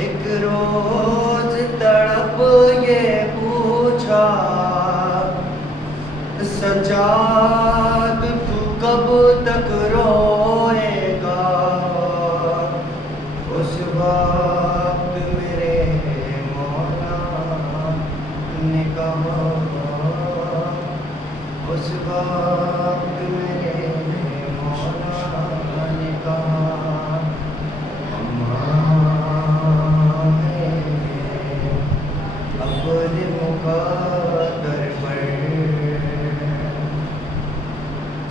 ایک روز تڑپ یہ پوچھا سجاد تو کب تک روئے گا. اس وقت میرے مولا نے کہا, اس وقت میرے مولا نے کہا اپنے مقدر پر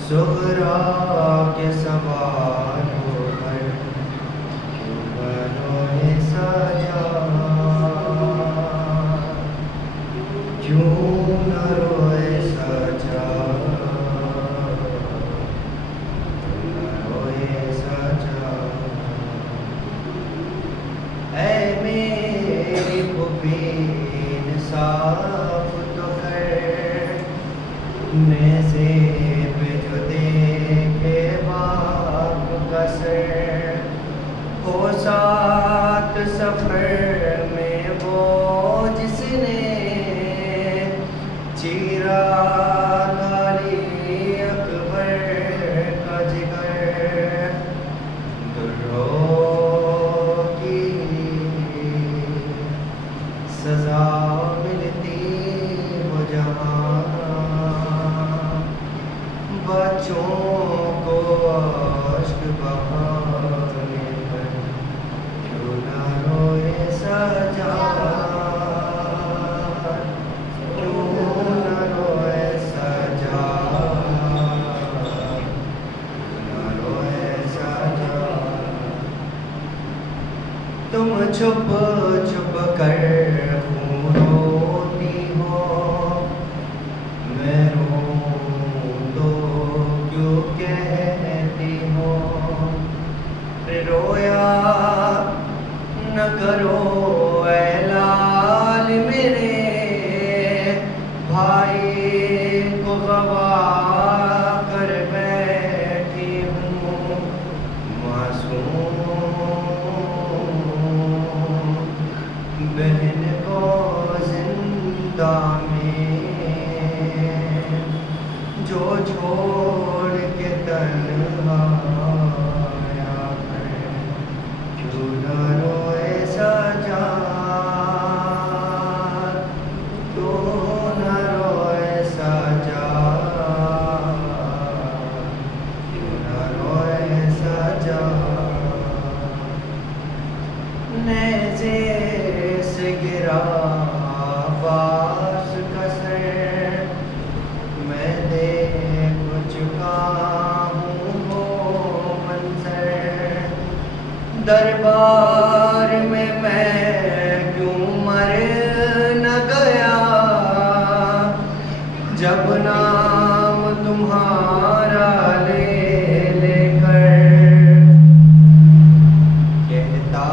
زہرا کے سوالوں پر کیوں نہ روئے سجاد, کیوں نہ روئے سجاد, کیوں نہ روئے سجاد. اے میری پھوپھی انصاف تو کر, نیزے پہ جو دیکھے باپ کا سر, ہو ساتھ سفر میں وہ جس نے چیرا علی اکبر کا جگر. دروں کی سزا ملتی وہ جہاں, بچوں کو اشک بہانے پر کیوں نہ روئے سجاد, کیوں نہ روئے سجاد, کیوں نہ روئے سجاد. تم چھپ چھپ کر روتی ہو, میں روں تو کیوں کہتی ہو, رویا نہ کرو اے لال میرے بھائی کو غوا کر بیٹھی ہوں. معصوم بہن کو زندہ میں جو چھوڑ کے تنہا آیا ہے, کیوں نہ روئے سجاد, کیوں نہ روئے سجاد, کیوں نہ روئے سجاد. نیزے سے گرا عباس کا سر, میں دیکھ چکا ہوں وہ منظر. دربار میں کیوں مر نہ گیا, جب نام تمہارا لے لے کر کہتا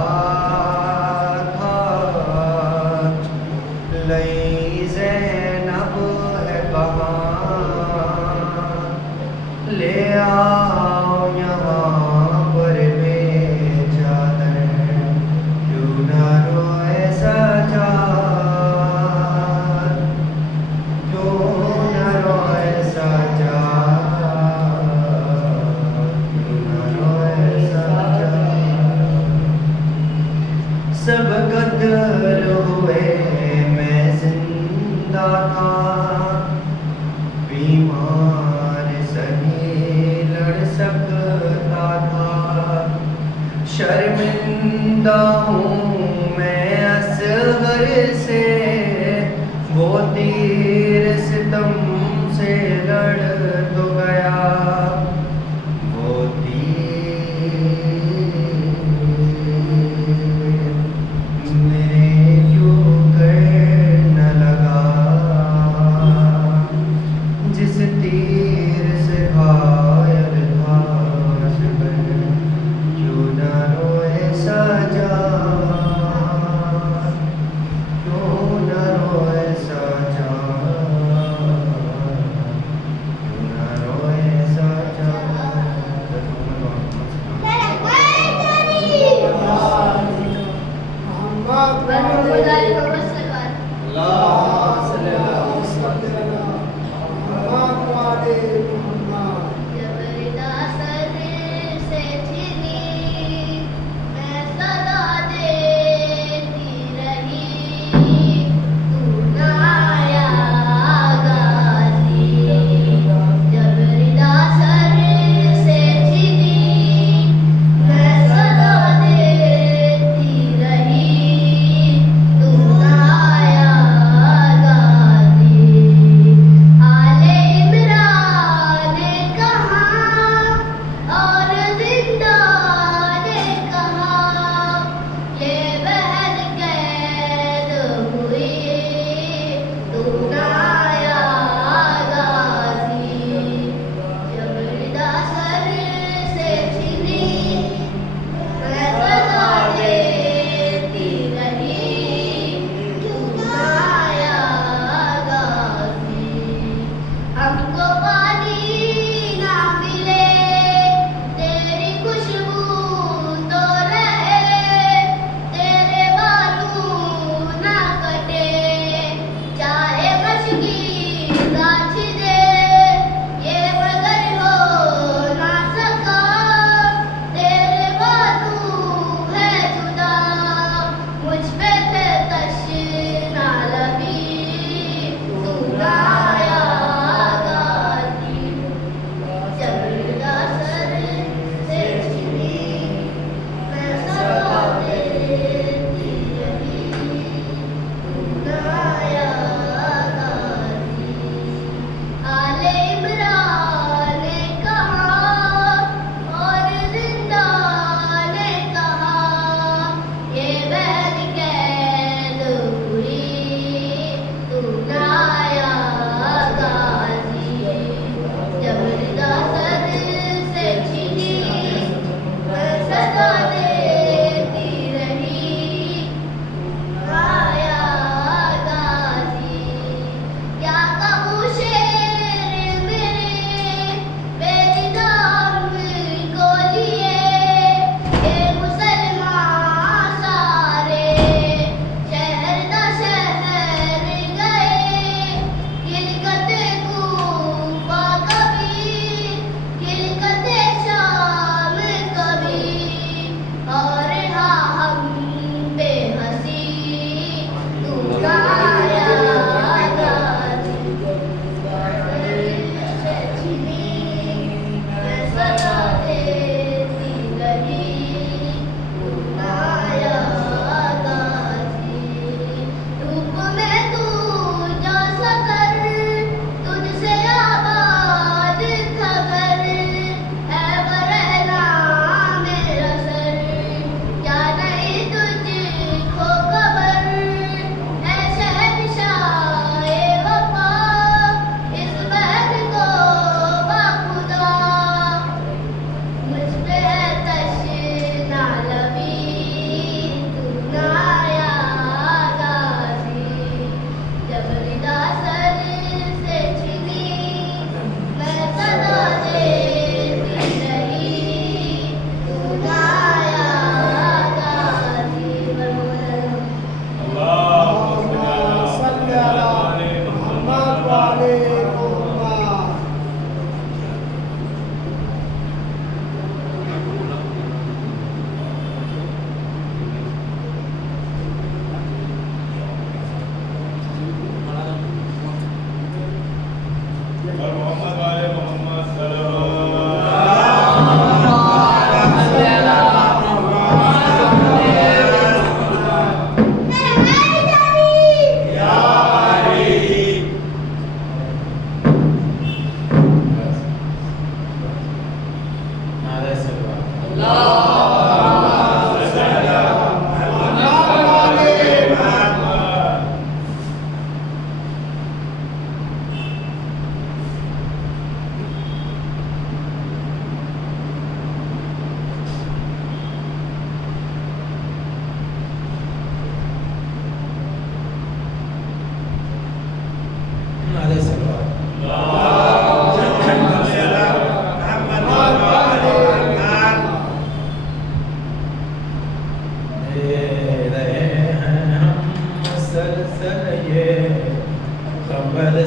تھا لئی زینب ہے کہاں, لے آؤ یہاں پر بے چادر, کیوں نہ روئے سجاد, کیوں نہ روئے سجاد, کیوں نہ روئے سجاد. سب قتل ہوئے میں زندہ تھا, بیمار سہی لڑ سکتا تھا. شرمندہ ہوں میں اصغر سے, وہ تیر ستم سے لڑ تو گیا, وہ تیر میرے کیوں کر نہ لگا, جس تیر سے گھائل تھا اصغر, کیوں نہ روئے سجاد, کیوں نہ روئے سجاد, کیوں نہ روئے سجاد.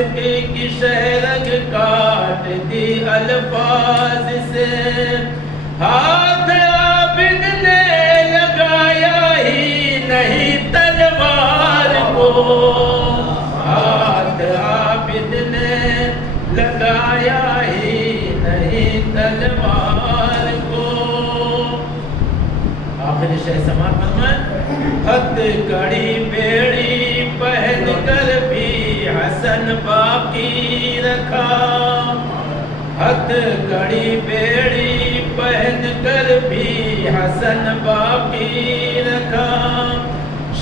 عاشق کی شہرگ کاٹ دی الفاظ سے، ہاتھ عابد نے لگایا ہی نہیں تلوار کو، ہاتھ عابد نے لگایا ہی نہیں تلوار کو۔ آخر شہ سماعت فرمائیں، ہتھ کڑی بیڑی پہن کر بھی حسن باقی رکھا، ہتھ کڑی بیڑی پہن کر بھی حسن باقی رکھا،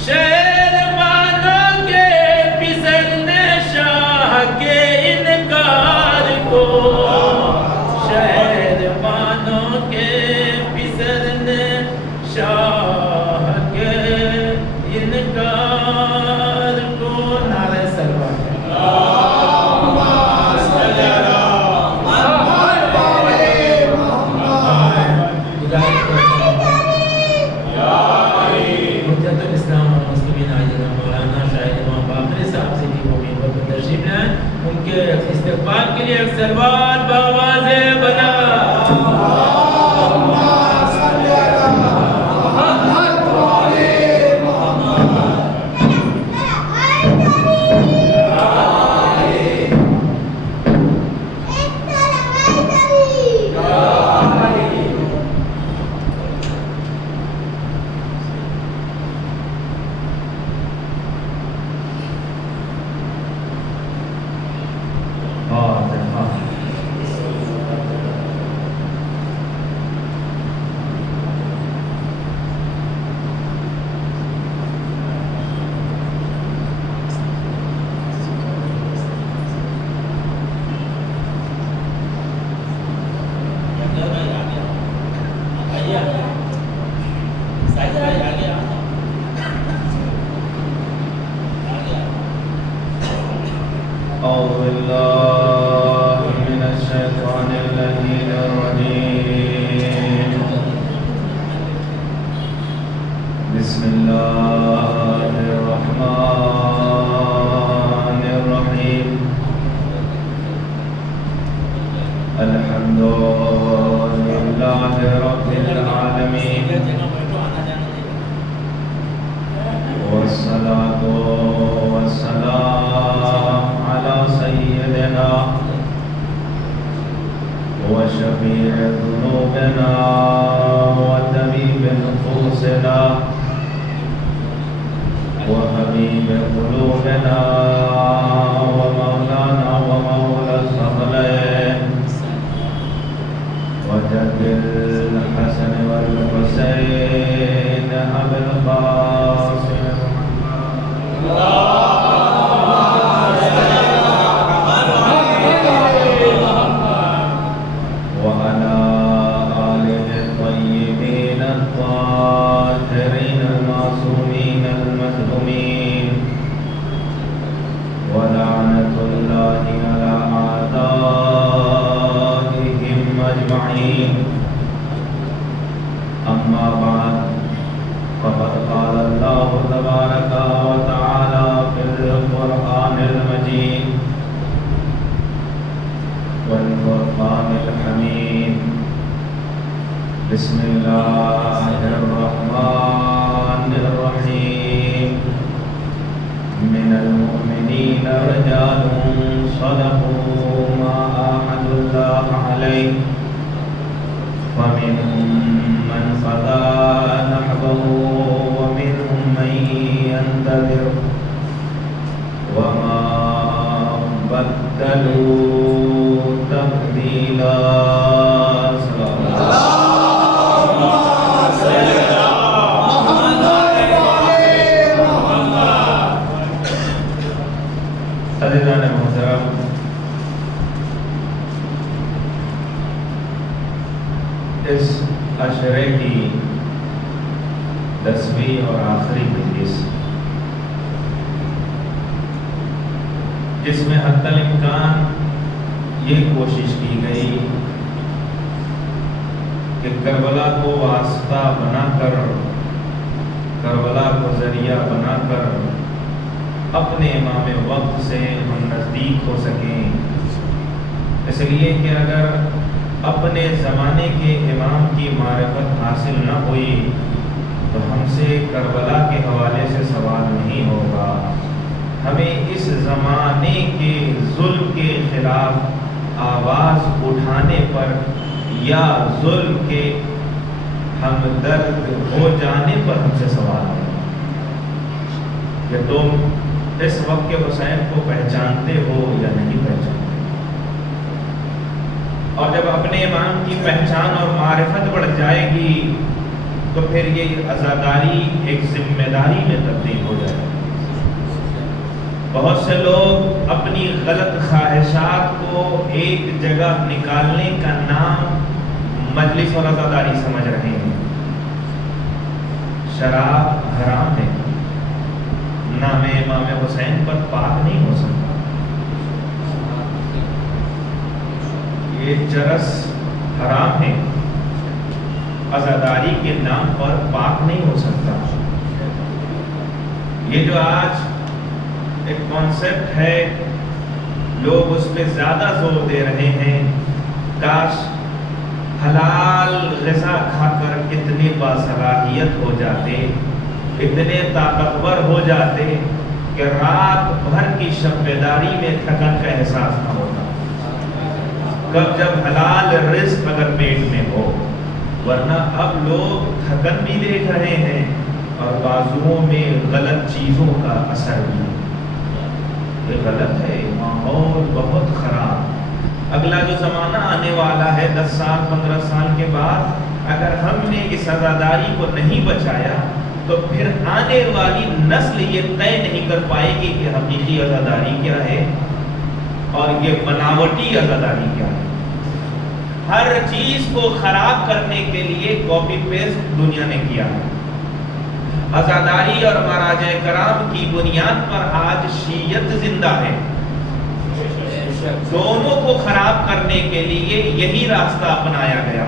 شہر مانو کے پسر نے شاہ کے انکار کو، شہر مانو کے پسر نے شاہ کے انکار کو۔ نعرہ سلوات۔ حجت الاسلام والمسلمین عزیزنا مولانا شاہد امام باقری صاحب سے کی قومی وقت تشریف لائیں، ان کے استقبال کے لیے ایک سلوات بآواز بنا۔ أعوذ بالله من الشيطان اللعين الرجيم. بسم الله الرحمن الرحيم. الحمد لله رب العالمين، والصلاة والسلام على سيدنا وشفيع ذنوبنا وطبيب نفوسنا وحبيب قلوبنا ومولانا ومولى الثقلين وجد الحسن والحسين أبي القاسم وعلى آله الطيبين الطاهرين المعصومين المظلومين، ولعنة الله على أعدائهم أجمعين. أما بعد، فقد قال الله تبارك وتعالى في القرآن المجيد والفرقان الحميد: بسم الله الرحمن الرحيم. من المؤمنين رجال صدقوا ما عاهدوا الله عليه، فمنهم من قضى نحبه ومنهم من ينتظر وما بدلوا تبديلا. عزیزان محترم، اس عشرے کی 10ویں اور آخری مجلس، جس میں حتی الامکان یہ کوشش کی گئی کہ کربلا کو واسطہ بنا کر، کربلا کو ذریعہ بنا کر اپنے امام وقت سے ہم نزدیک ہو سکیں. اس لیے کہ اگر اپنے زمانے کے امام کی معرفت حاصل نہ ہوئی تو ہم سے کربلا کے حوالے سے سوال نہیں ہوگا. ہمیں اس زمانے کے ظلم کے خلاف آواز اٹھانے پر یا ظلم کے ہمدرد ہو جانے پر ہم سے سوال ہے کہ تم اس وقت کے حسین کو پہچانتے ہو یا نہیں پہچانتے. اور جب اپنے امام کی پہچان اور معرفت بڑھ جائے گی تو پھر یہ عزاداری ایک ذمہ داری میں تبدیل ہو جائے گی. بہت سے لوگ اپنی غلط خواہشات کو ایک جگہ نکالنے کا نام مجلس اور عزاداری سمجھ رہے ہیں. شراب حرام ہے، نام امام حسین پر پاک نہیں ہو سکتا. یہ چرس حرام ہے، عزاداری کے نام پر پاک نہیں ہو سکتا. یہ جو آج ایک کانسیپٹ ہے لوگ اس پہ زیادہ زور دے رہے ہیں، کاش حلال غذا کھا کر اتنے باصلاحیت ہو جاتے، اتنے طاقتور ہو جاتے کہ رات بھر کی شب بیداری میں تھکن کا احساس نہ ہوتا. کب جب حلال رزق اگر پیٹ میں ہو، ورنہ اب لوگ تھکن بھی دیکھ رہے ہیں اور بازوؤں میں غلط چیزوں کا اثر بھی. یہ غلط ہے، ماحول بہت خراب. اگلا جو زمانہ آنے والا ہے 10 سال 15 سال کے بعد، اگر ہم نے اس عزاداری کو نہیں بچایا تو پھر آنے والی نسل یہ طے نہیں کر پائے گی کہ حقیقی عزاداری کیا ہے اور یہ بناوٹی عزاداری کیا ہے. ہر چیز کو خراب کرنے کے لیے کاپی پیسٹ دنیا نے کیا ہے. عزاداری اور مراجع کرام کی بنیاد پر آج شیعت زندہ ہے. دونوں کو خراب کرنے کے لیے یہی راستہ اپنایا گیا.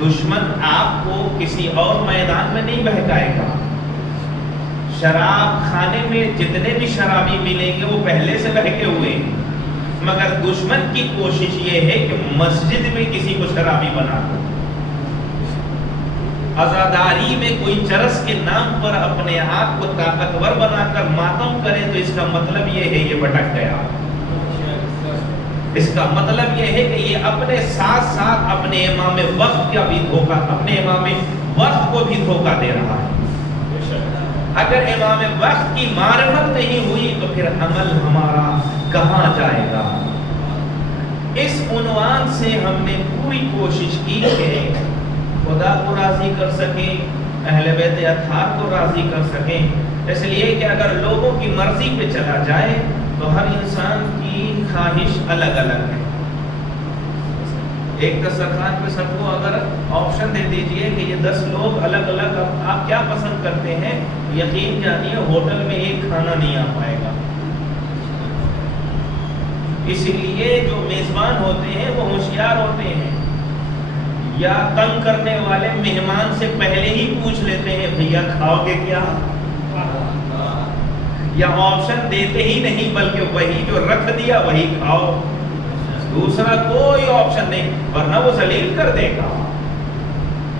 دشمن آپ کو کسی اور میدان میں نہیں بہکائے گا. شراب خانے میں جتنے بھی شرابی ملیں گے وہ پہلے سے بہکے ہوئے ہیں، مگر دشمن کی کوشش یہ ہے کہ مسجد میں کسی کو شرابی بنا دو. عزاداری میں کوئی چرس کے نام پر اپنے آپ کو طاقتور بنا کر ماتم کرے تو اس کا مطلب یہ ہے یہ بھٹک گیا. اس کا مطلب یہ ہے کہ یہ اپنے ساتھ ساتھ اپنے امام وقت کا بھی دھوکہ، اپنے امام وقت کو بھی دھوکہ دے رہا ہے. اگر امام وقت کی معرفت نہیں ہوئی تو پھر عمل ہمارا کہاں جائے گا. اس عنوان سے ہم نے پوری کوشش کی کہ خدا کو راضی کر سکیں، اہل بیت اطہار کو راضی کر سکیں. اس لیے کہ اگر لوگوں کی مرضی پہ چلا جائے تو ہر انسان کی خواہش الگ الگ ہے. ایک دسترخوان پہ سب کو اگر آپشن دے دیجئے کہ یہ 10 لوگ الگ الگ آپ کیا پسند کرتے ہیں، یقین جانیے ہوٹل میں ایک کھانا نہیں آ پائے گا. اس لیے جو میزبان ہوتے ہیں وہ ہوشیار ہوتے ہیں، یا تنگ کرنے والے مہمان سے پہلے ہی پوچھ لیتے ہیں بھیا کھاؤ گے کیا، یا آپشن دیتے ہی نہیں بلکہ وہی جو رکھ دیا وہی کھاؤ، دوسرا کوئی آپشن نہیں ورنہ وہ ذلیل کر دے گا.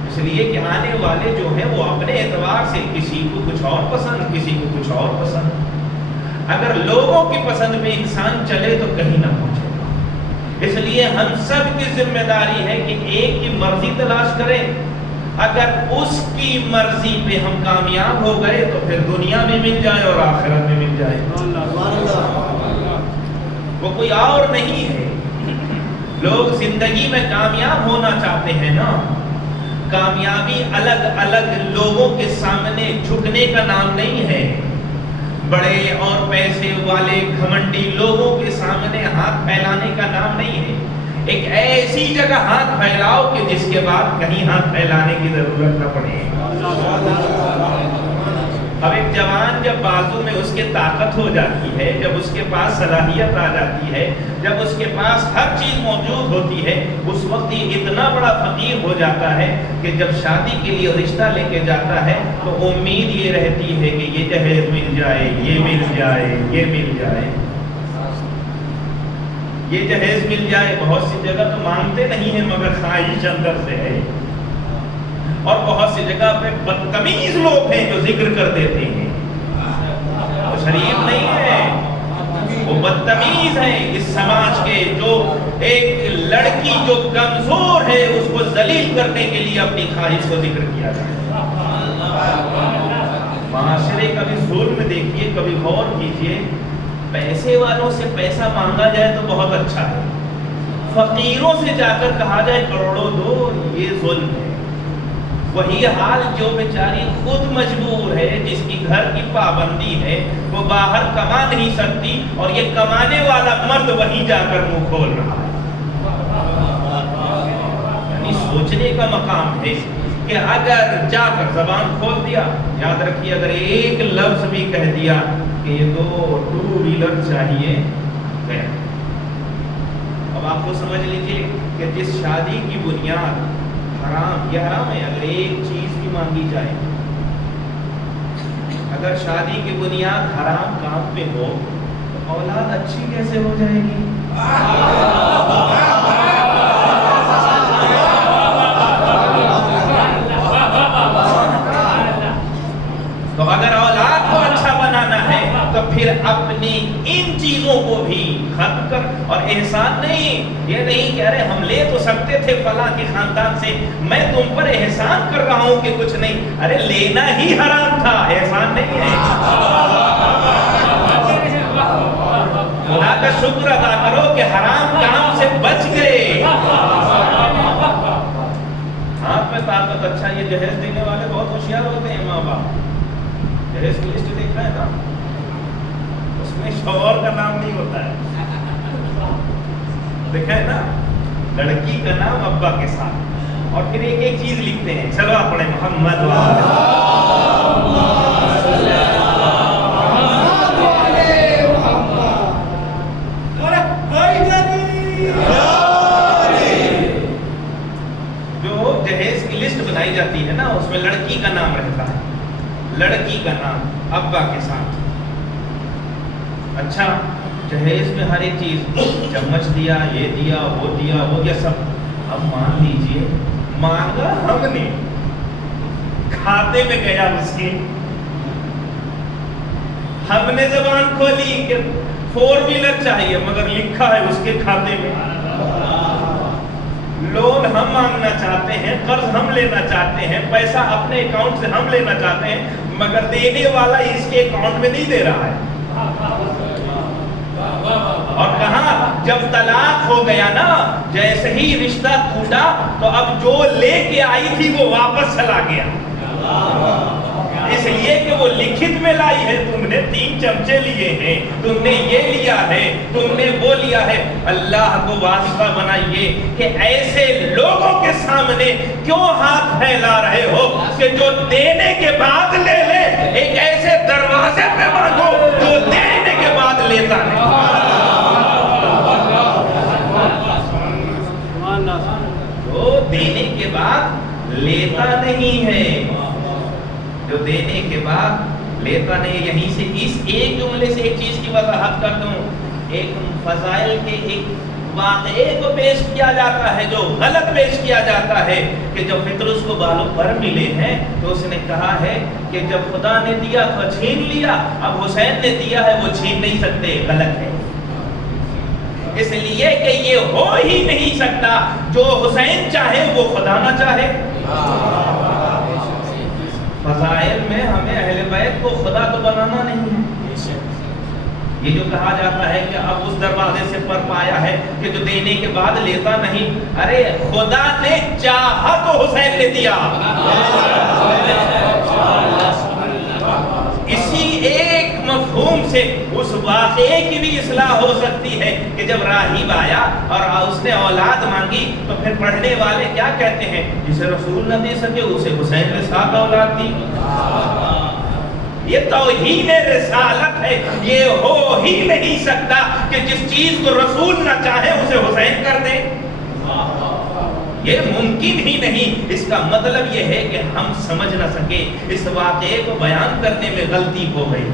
اس لیے کہ آنے والے جو ہیں وہ اپنے اعتبار سے کسی کو کچھ اور پسند، کسی کو کچھ اور پسند. اگر لوگوں کی پسند میں انسان چلے تو کہیں نہ پہنچے گا. اس لیے ہم سب کی ذمہ داری ہے کہ ایک کی مرضی تلاش کریں. اگر اس کی مرضی پہ ہم کامیاب ہو گئے تو پھر دنیا میں مل جائے اور آخرت میں مل جائے. وہ کوئی اور نہیں ہے. لوگ زندگی میں کامیاب ہونا چاہتے ہیں نا. کامیابی الگ الگ لوگوں کے سامنے جھکنے کا نام نہیں ہے. بڑے اور پیسے والے گھمنڈی لوگوں کے سامنے ہاتھ پھیلانے کا نام نہیں ہے. ایک ایسی جگہ ہاتھ پھیلاؤ کہ جس کے بعد کہیں ہاتھ پھیلانے کی ضرورت نہ پڑے. اب ایک جوان جب بازو میں اس کے طاقت ہو جاتی ہے، جب اس کے پاس صلاحیت آ جاتی ہے، جب اس کے پاس ہر چیز موجود ہوتی ہے، اس وقت یہ اتنا بڑا فقیر ہو جاتا ہے کہ جب شادی کے لیے رشتہ لے کے جاتا ہے تو امید یہ رہتی ہے کہ یہ جہیز مل جائے، یہ مل جائے، یہ مل جائے، یہ جہیز مل جائے۔ بہت سی جگہ تو مانگتے نہیں ہیں مگر خواہش اندر سے ہے، اور بہت سی جگہ پہ بدتمیز لوگ ہیں جو ذکر کر دیتے ہیں، وہ شریف نہیں ہے، وہ بدتمیز ہیں اس سماج کے، جو ایک لڑکی جو کمزور ہے اس کو ذلیل کرنے کے لیے اپنی خواہش کو ذکر کیا جائے۔ معاشرے کا بھی ظلم دیکھیے، کبھی غور کیجیے، پیسے والوں سے پیسہ مانگا جائے تو بہت اچھا ہے، فقیروں سے جا کر کہا جائے کروڑوں دو، یہ ظلم ہے۔ وہی حال جو بیچاری خود مجبور ہے، جس کی گھر کی پابندی ہے، وہ باہر کما نہیں سکتی، اور یہ کمانے والا مرد وہیں جا کر منہ کھول رہا ہے۔ یعنی سوچنے کا مقام ہے کہ اگر جا کر زبان کھول دیا، یاد رکھیے اگر ایک لفظ بھی کہہ دیا کہ یہ تو 2 ویلر چاہیے، اب آپ کو سمجھ لیجئے کہ جس شادی کی بنیاد حرام، یہ حرام ہے اگر ایک چیز بھی مانگی جائے، اگر شادی کی بنیاد حرام کام پہ ہو تو اولاد اچھی کیسے ہو جائے گی؟ تو اگر اولاد کو اچھا بنانا ہے تو پھر اپنی ان چیزوں کو بھی ختم کر، اور احسان نہیں، یہ نہیں کہہ رہے ہم لے تو سکتے تھے فلاں کے خاندان سے، میں تم پر احسان کر رہا ہوں کہ کچھ نہیں، ارے لینا ہی حرام تھا، احسان نہیں ہے۔ خدا کا شکر ادا کرو کہ حرام کام سے بچ گئے۔ ہاتھ میں طاقت، اچھا یہ جہیز دینے والے بہت ہوشیار ہوتے ہیں، ماں باپ جہیز کی لسٹ دیکھ رہے ہیں نا، اس میں شوہر کا نام نہیں ہوتا ہے، دیکھا ہے نا، لڑکی کا نام ابا کے ساتھ، اور پھر ایک ایک چیز لکھتے ہیں، چلو آپ پڑھیں محمد جو جہیز کی لسٹ بنائی جاتی ہے نا، اس میں لڑکی کا نام رہتا ہے، لڑکی کا نام ابا کے ساتھ۔ اچھا جہیز میں ہر ایک چیز، چمچ دیا، یہ دیا، وہ دیا، وہ دیا، سب۔ اب مان لیجئے مانگا ہم نے، کھاتے میں گیا اس کے، ہم نے زبان کھولی کہ 4 ویلر چاہیے، مگر لکھا ہے اس کے کھاتے میں۔ لون ہم مانگنا چاہتے ہیں، قرض ہم لینا چاہتے ہیں، پیسہ اپنے اکاؤنٹ سے ہم لینا چاہتے ہیں، مگر دینے والا اس کے اکاؤنٹ میں نہیں دے رہا ہے۔ اور کہاں جب طلاق ہو گیا نا، جیسے ہی رشتہ ٹوٹا تو اب جو لے کے آئی تھی وہ واپس چلا گیا، اس لیے کہ وہ لکھت میں لائی ہے، تم نے 3 چمچے لیے ہیں، تم نے یہ لیا ہے، تم نے وہ لیا ہے۔ اللہ کو واسطہ بنائیے کہ ایسے لوگوں کے سامنے کیوں ہاتھ پھیلا رہے ہو کہ جو دینے کے بعد لے لے، ایک ایسے دروازے پہ مانگو جو دینے کے بعد لیتا نہیں، جو دینے کے بعد لیتا نہیں ہے، جو دینے کے بعد لیتا نہیں۔ یہیں سے اس ایک جملے سے ایک چیز کی وضاحت کر دوں، ایک فضائل کے ایک واقعے کو پیش کیا جاتا ہے جو غلط پیش کیا جاتا ہے، کہ جب پطرس کو بالوں پر ملے ہیں تو اس نے کہا ہے کہ جب خدا نے دیا تو چھین لیا، اب حسین نے دیا ہے وہ چھین نہیں سکتے، غلط ہے، اس لیے کہ یہ ہو ہی نہیں سکتا، جو حسین چاہے وہ خدا نہ چاہے۔ فضائل میں ہمیں اہل بیت کو خدا تو بنانا نہیں ہے۔ یہ جو کہا جاتا ہے کہ اب اس دروازے سے پر پایا ہے کہ جو دینے کے بعد لیتا نہیں، ارے خدا نے چاہا تو حسین نے دیا۔ اسی ایک مفہوم سے اس واقعے کی بھی اصلاح ہو سکتی ہے کہ جب راہب آیا اور اس نے اولاد مانگی تو پھر پڑھنے والے کیا کہتے ہیں، جسے رسول نہ دے سکے اسے حسین نے 7 اولاد دی۔ یہ توہین رسالت ہے، یہ ہو ہی نہیں سکتا کہ جس چیز کو رسول نہ چاہے اسے حسین کر دے۔ یہ ممکن ہی نہیں. اس کا مطلب یہ ہے کہ ہم سمجھ نہ سکے. اس واقعے کو بیان کرنے میں غلطی ہو گئی،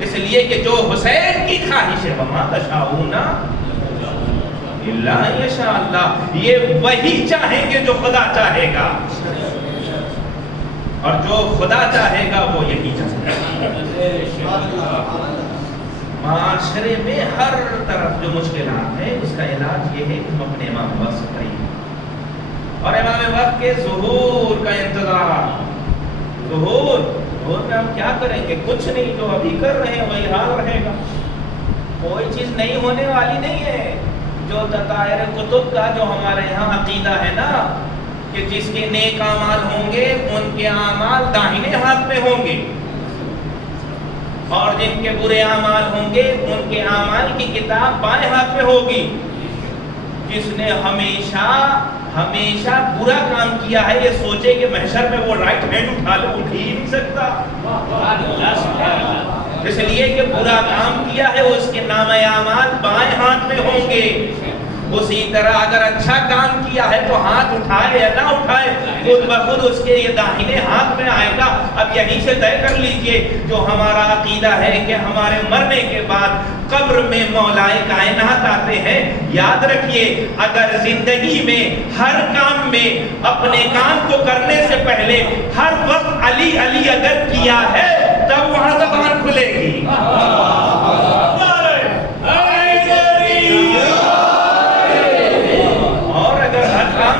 اس لیے کہ جو حسین کی خواہش ہے وما تشاؤون الا ان یشاء اللہ، یہ وہی چاہیں گے جو خدا چاہے گا، اور جو خدا چاہے گا وہ یہی چاہے گا. معاشرے میں ہر طرف جو مشکلات ہیں اس کا علاج یہ ہے کہ ہم اپنے امام وقت کریں، اور امام وقت کے ظہور کا انتظار. ظہور میں ہم کیا کریں گے؟ کچھ نہیں، جو ابھی کر رہے ہیں وہی حال رہے گا. کوئی چیز نہیں ہونے والی نہیں ہے. جو تطائر کتب کا جو ہمارے یہاں عقیدہ ہے نا کہ جس کے نیک اعمال ہوں گے ان کے اعمال داہنے ہاتھ میں ہوں گے، اور جن کے برے اعمال ہوں گے ان کے اعمال کی کتاب بائیں ہاتھ میں ہوگی. جس نے ہمیشہ برا کام کیا ہے یہ سوچے کہ محشر میں وہ رائٹ ہینڈ اٹھا لے، اٹھ ہی نہیں سکتا، اس لیے کہ برا کام کیا ہے اس کے نامہ اعمال بائیں ہاتھ میں ہوں گے. اسی طرح اگر اچھا کام کیا ہے تو ہاتھ اٹھائے یا نہ اٹھائے خود بخود اس کے یہ داہنے ہاتھ میں آئے گا. اب یہیں سے طے کر لیجئے جو ہمارا عقیدہ ہے کہ ہمارے مرنے کے بعد قبر میں مولا کائنات آتے ہیں. یاد رکھیے اگر زندگی میں ہر کام میں اپنے کام کو کرنے سے پہلے ہر وقت علی علی اگر کیا ہے تب وہاں زبان کھلے گی.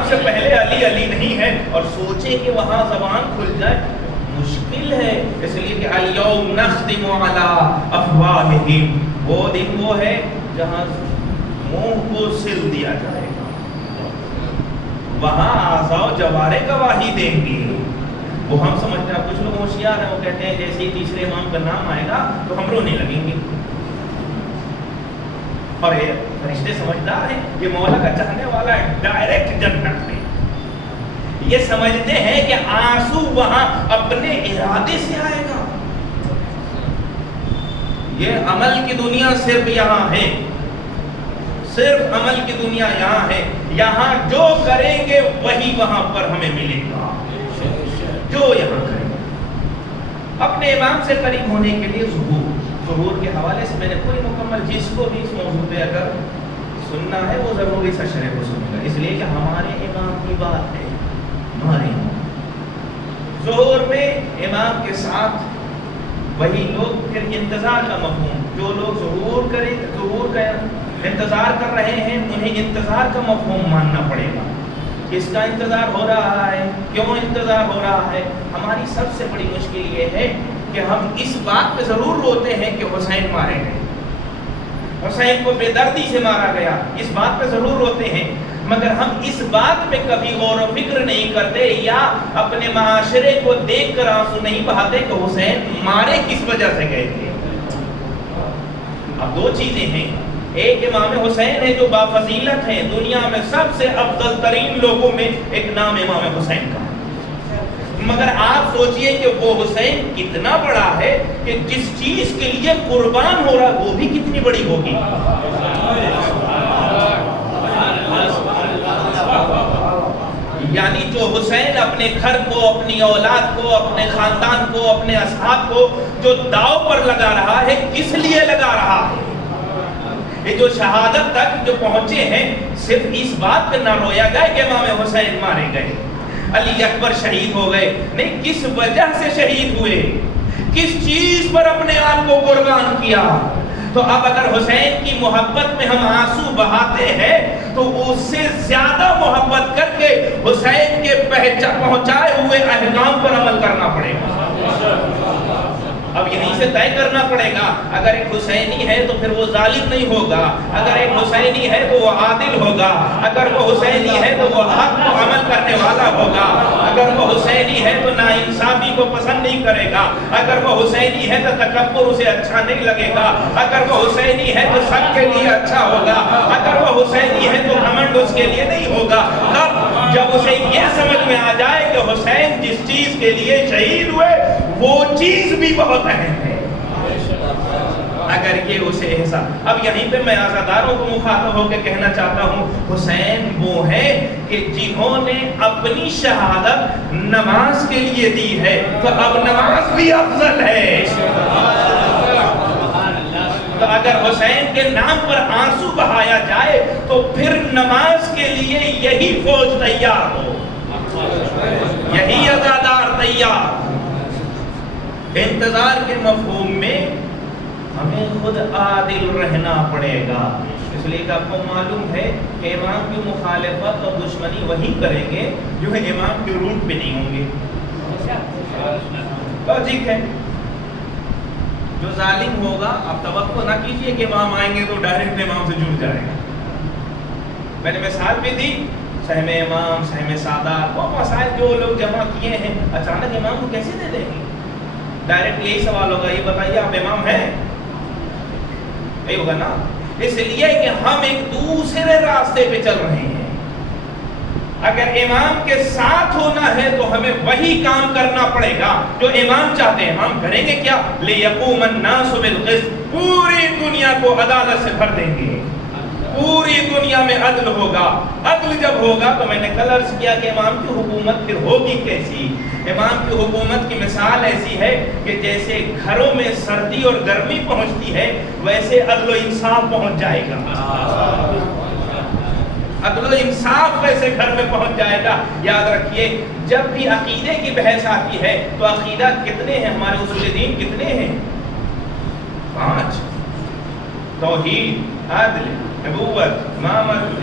سے پہلے علی علی نہیں ہے اور سوچے کہ وہاں زبان کھل جائے مشکل ہے. اس لیے کہ الیوم نختم علی افواہہم، وہ دن وہ ہے جہاں منہ کو سل دیا جائے گا، وہاں اعضاء و جوارے گواہی دیں گے. وہ ہم سمجھتے ہیں، کچھ لوگ ہوشیار ہیں، وہ کہتے ہیں جیسے ہی تیسرے امام کا نام آئے گا تو ہم رونے لگیں گے. اور فرشتے سمجھدار ہیں، یہ مولا کا چاہنے والا ہے، ڈائریکٹ جنت میں. یہ سمجھتے ہیں کہ آنسو وہاں اپنے ارادے سے آئے گا. یہ عمل کی دنیا صرف یہاں ہے، صرف عمل کی دنیا یہاں ہے. یہاں جو کریں گے وہی وہاں پر ہمیں ملے گا، جو یہاں کریں گے. اپنے امام سے قریب ہونے کے لیے ظہور کے حوالے سے میں نے پوری مکمل، جس کو بھی اس موضوع پہ اگر سننا ہے وہ ضروری سا شرح کو سنے گا، اس لیے کہ ہمارے امام کی بات ہے. ہمارے ظہور میں امام کے ساتھ وہی لوگ، پھر انتظار کا مفہوم، جو لوگ ظہور کا انتظار کر رہے ہیں انہیں انتظار کا مفہوم ماننا پڑے گا. کس کا انتظار ہو رہا ہے، کیوں انتظار ہو رہا ہے؟ ہماری سب سے بڑی مشکل یہ ہے کہ ہم اس بات پہ ضرور روتے ہیں کہ حسین مارے گئے، حسین کو بے دردی سے مارا گیا، اس بات پہ ضرور روتے ہیں، مگر ہم اس بات پہ کبھی غور و فکر نہیں کرتے یا اپنے معاشرے کو دیکھ کر آنسو نہیں بہاتے کہ حسین مارے کس وجہ سے گئے تھے. اب دو چیزیں ہیں، ایک امام حسین ہے جو بافضیلت ہے، دنیا میں سب سے افضل ترین لوگوں میں ایک نام امام حسین کا، مگر آپ سوچئے کہ وہ حسین کتنا بڑا ہے کہ جس چیز کے لیے قربان ہو رہا وہ بھی کتنی بڑی ہوگی. یعنی جو حسین اپنے گھر کو، اپنی اولاد کو، اپنے خاندان کو، اپنے اصحاب کو جو داؤ پر لگا رہا ہے، کس لیے لگا رہا ہے؟ یہ جو شہادت تک جو پہنچے ہیں صرف اس بات پہ نہ رویا گیا کہ امام حسین مارے گئے، علی اکبر شہید ہو گئے، نہیں، کس وجہ سے شہید ہوئے، کس چیز پر اپنے آپ کو قربان کیا. تو اب اگر حسین کی محبت میں ہم آنسو بہاتے ہیں تو اس سے زیادہ محبت کر کے حسین کے پہنچائے ہوئے احکام پر عمل کرنا پڑے گا. اب یہیں سے طے کرنا پڑے گا، اگر ایک حسینی ہے تو پھر وہ ظالم نہیں ہوگا، اگر ایک حسینی ہے تو وہ عادل ہوگا، اگر وہ حسینی ہے تو وہ حق کو عمل کرنے والا ہوگا، اگر وہ حسینی ہے تو ناانصافی کو پسند نہیں کرے گا، اگر وہ حسینی ہے تو تکبر اسے اچھا نہیں لگے گا، اگر وہ حسینی ہے تو سب کے لیے اچھا ہوگا، اگر وہ حسینی ہے تو گھمنڈ اس کے لیے نہیں ہوگا. تب جب اسے یہ سمجھ میں آ جائے کہ حسین جس چیز کے لیے شہید ہوئے وہ چیز بھی بہت اہم ہے. اگر یہ اسے احساس. اب یہیں پہ میں عزاداروں کو مخاطب ہو کے کہنا چاہتا ہوں حسین وہ ہے کہ جنہوں نے اپنی شہادت نماز کے لیے دی ہے تو اب نماز بھی افضل ہے. تو اگر حسین کے نام پر آنسو بہایا جائے تو پھر نماز کے لیے یہی فوج تیار ہو, یہی عزادار تیار. انتظار کے مفہوم میں ہمیں خود عادل رہنا پڑے گا. اس لیے کہ آپ کو معلوم ہے کہ امام کی مخالفت اور دشمنی وہی کریں گے جو امام کے روٹ پہ نہیں ہوں گے. لاجک ہے. جو ظالم ہوگا آپ توقع نہ کیجئے کہ امام آئیں گے تو ڈائریکٹ امام سے جڑ جائے گا. میں نے مثال بھی دی, سہم امام, سہم سادات, وہ مسائل جو لوگ جمع کیے ہیں اچانک امام کو کیسے دے دیں گے؟ ڈائریکٹ یہی سوال ہوگا, یہ بتائیے آپ امام ہیں؟ یہی ہوگا نا. اس لیے کہ ہم ایک دوسرے راستے پہ چل رہے ہیں. اگر امام کے ساتھ ہونا ہے تو ہمیں وہی کام کرنا پڑے گا جو امام چاہتے ہیں. امام کریں گے کیا؟ لِيَقُومَ النَّاسُ بِالْقِسْطِ, پوری دنیا کو عدالت سے بھر دیں گے. پوری دنیا میں عدل ہوگا. عدل جب ہوگا تو میں نے کل عرض کیا کہ امام کی حکومت پھر ہوگی کیسی. امام کی حکومت کی مثال ایسی ہے کہ جیسے گھروں میں سردی اور گرمی پہنچتی ہے ویسے عدل و انصاف پہنچ جائے گا. عدل و انصاف ویسے گھر میں پہنچ جائے گا. یاد رکھیے جب بھی عقیدے کی بحث آتی ہے تو عقیدہ کتنے ہیں, ہمارے اصول دین کتنے ہیں؟ 5. توحید, عدل, نبوت, امامت,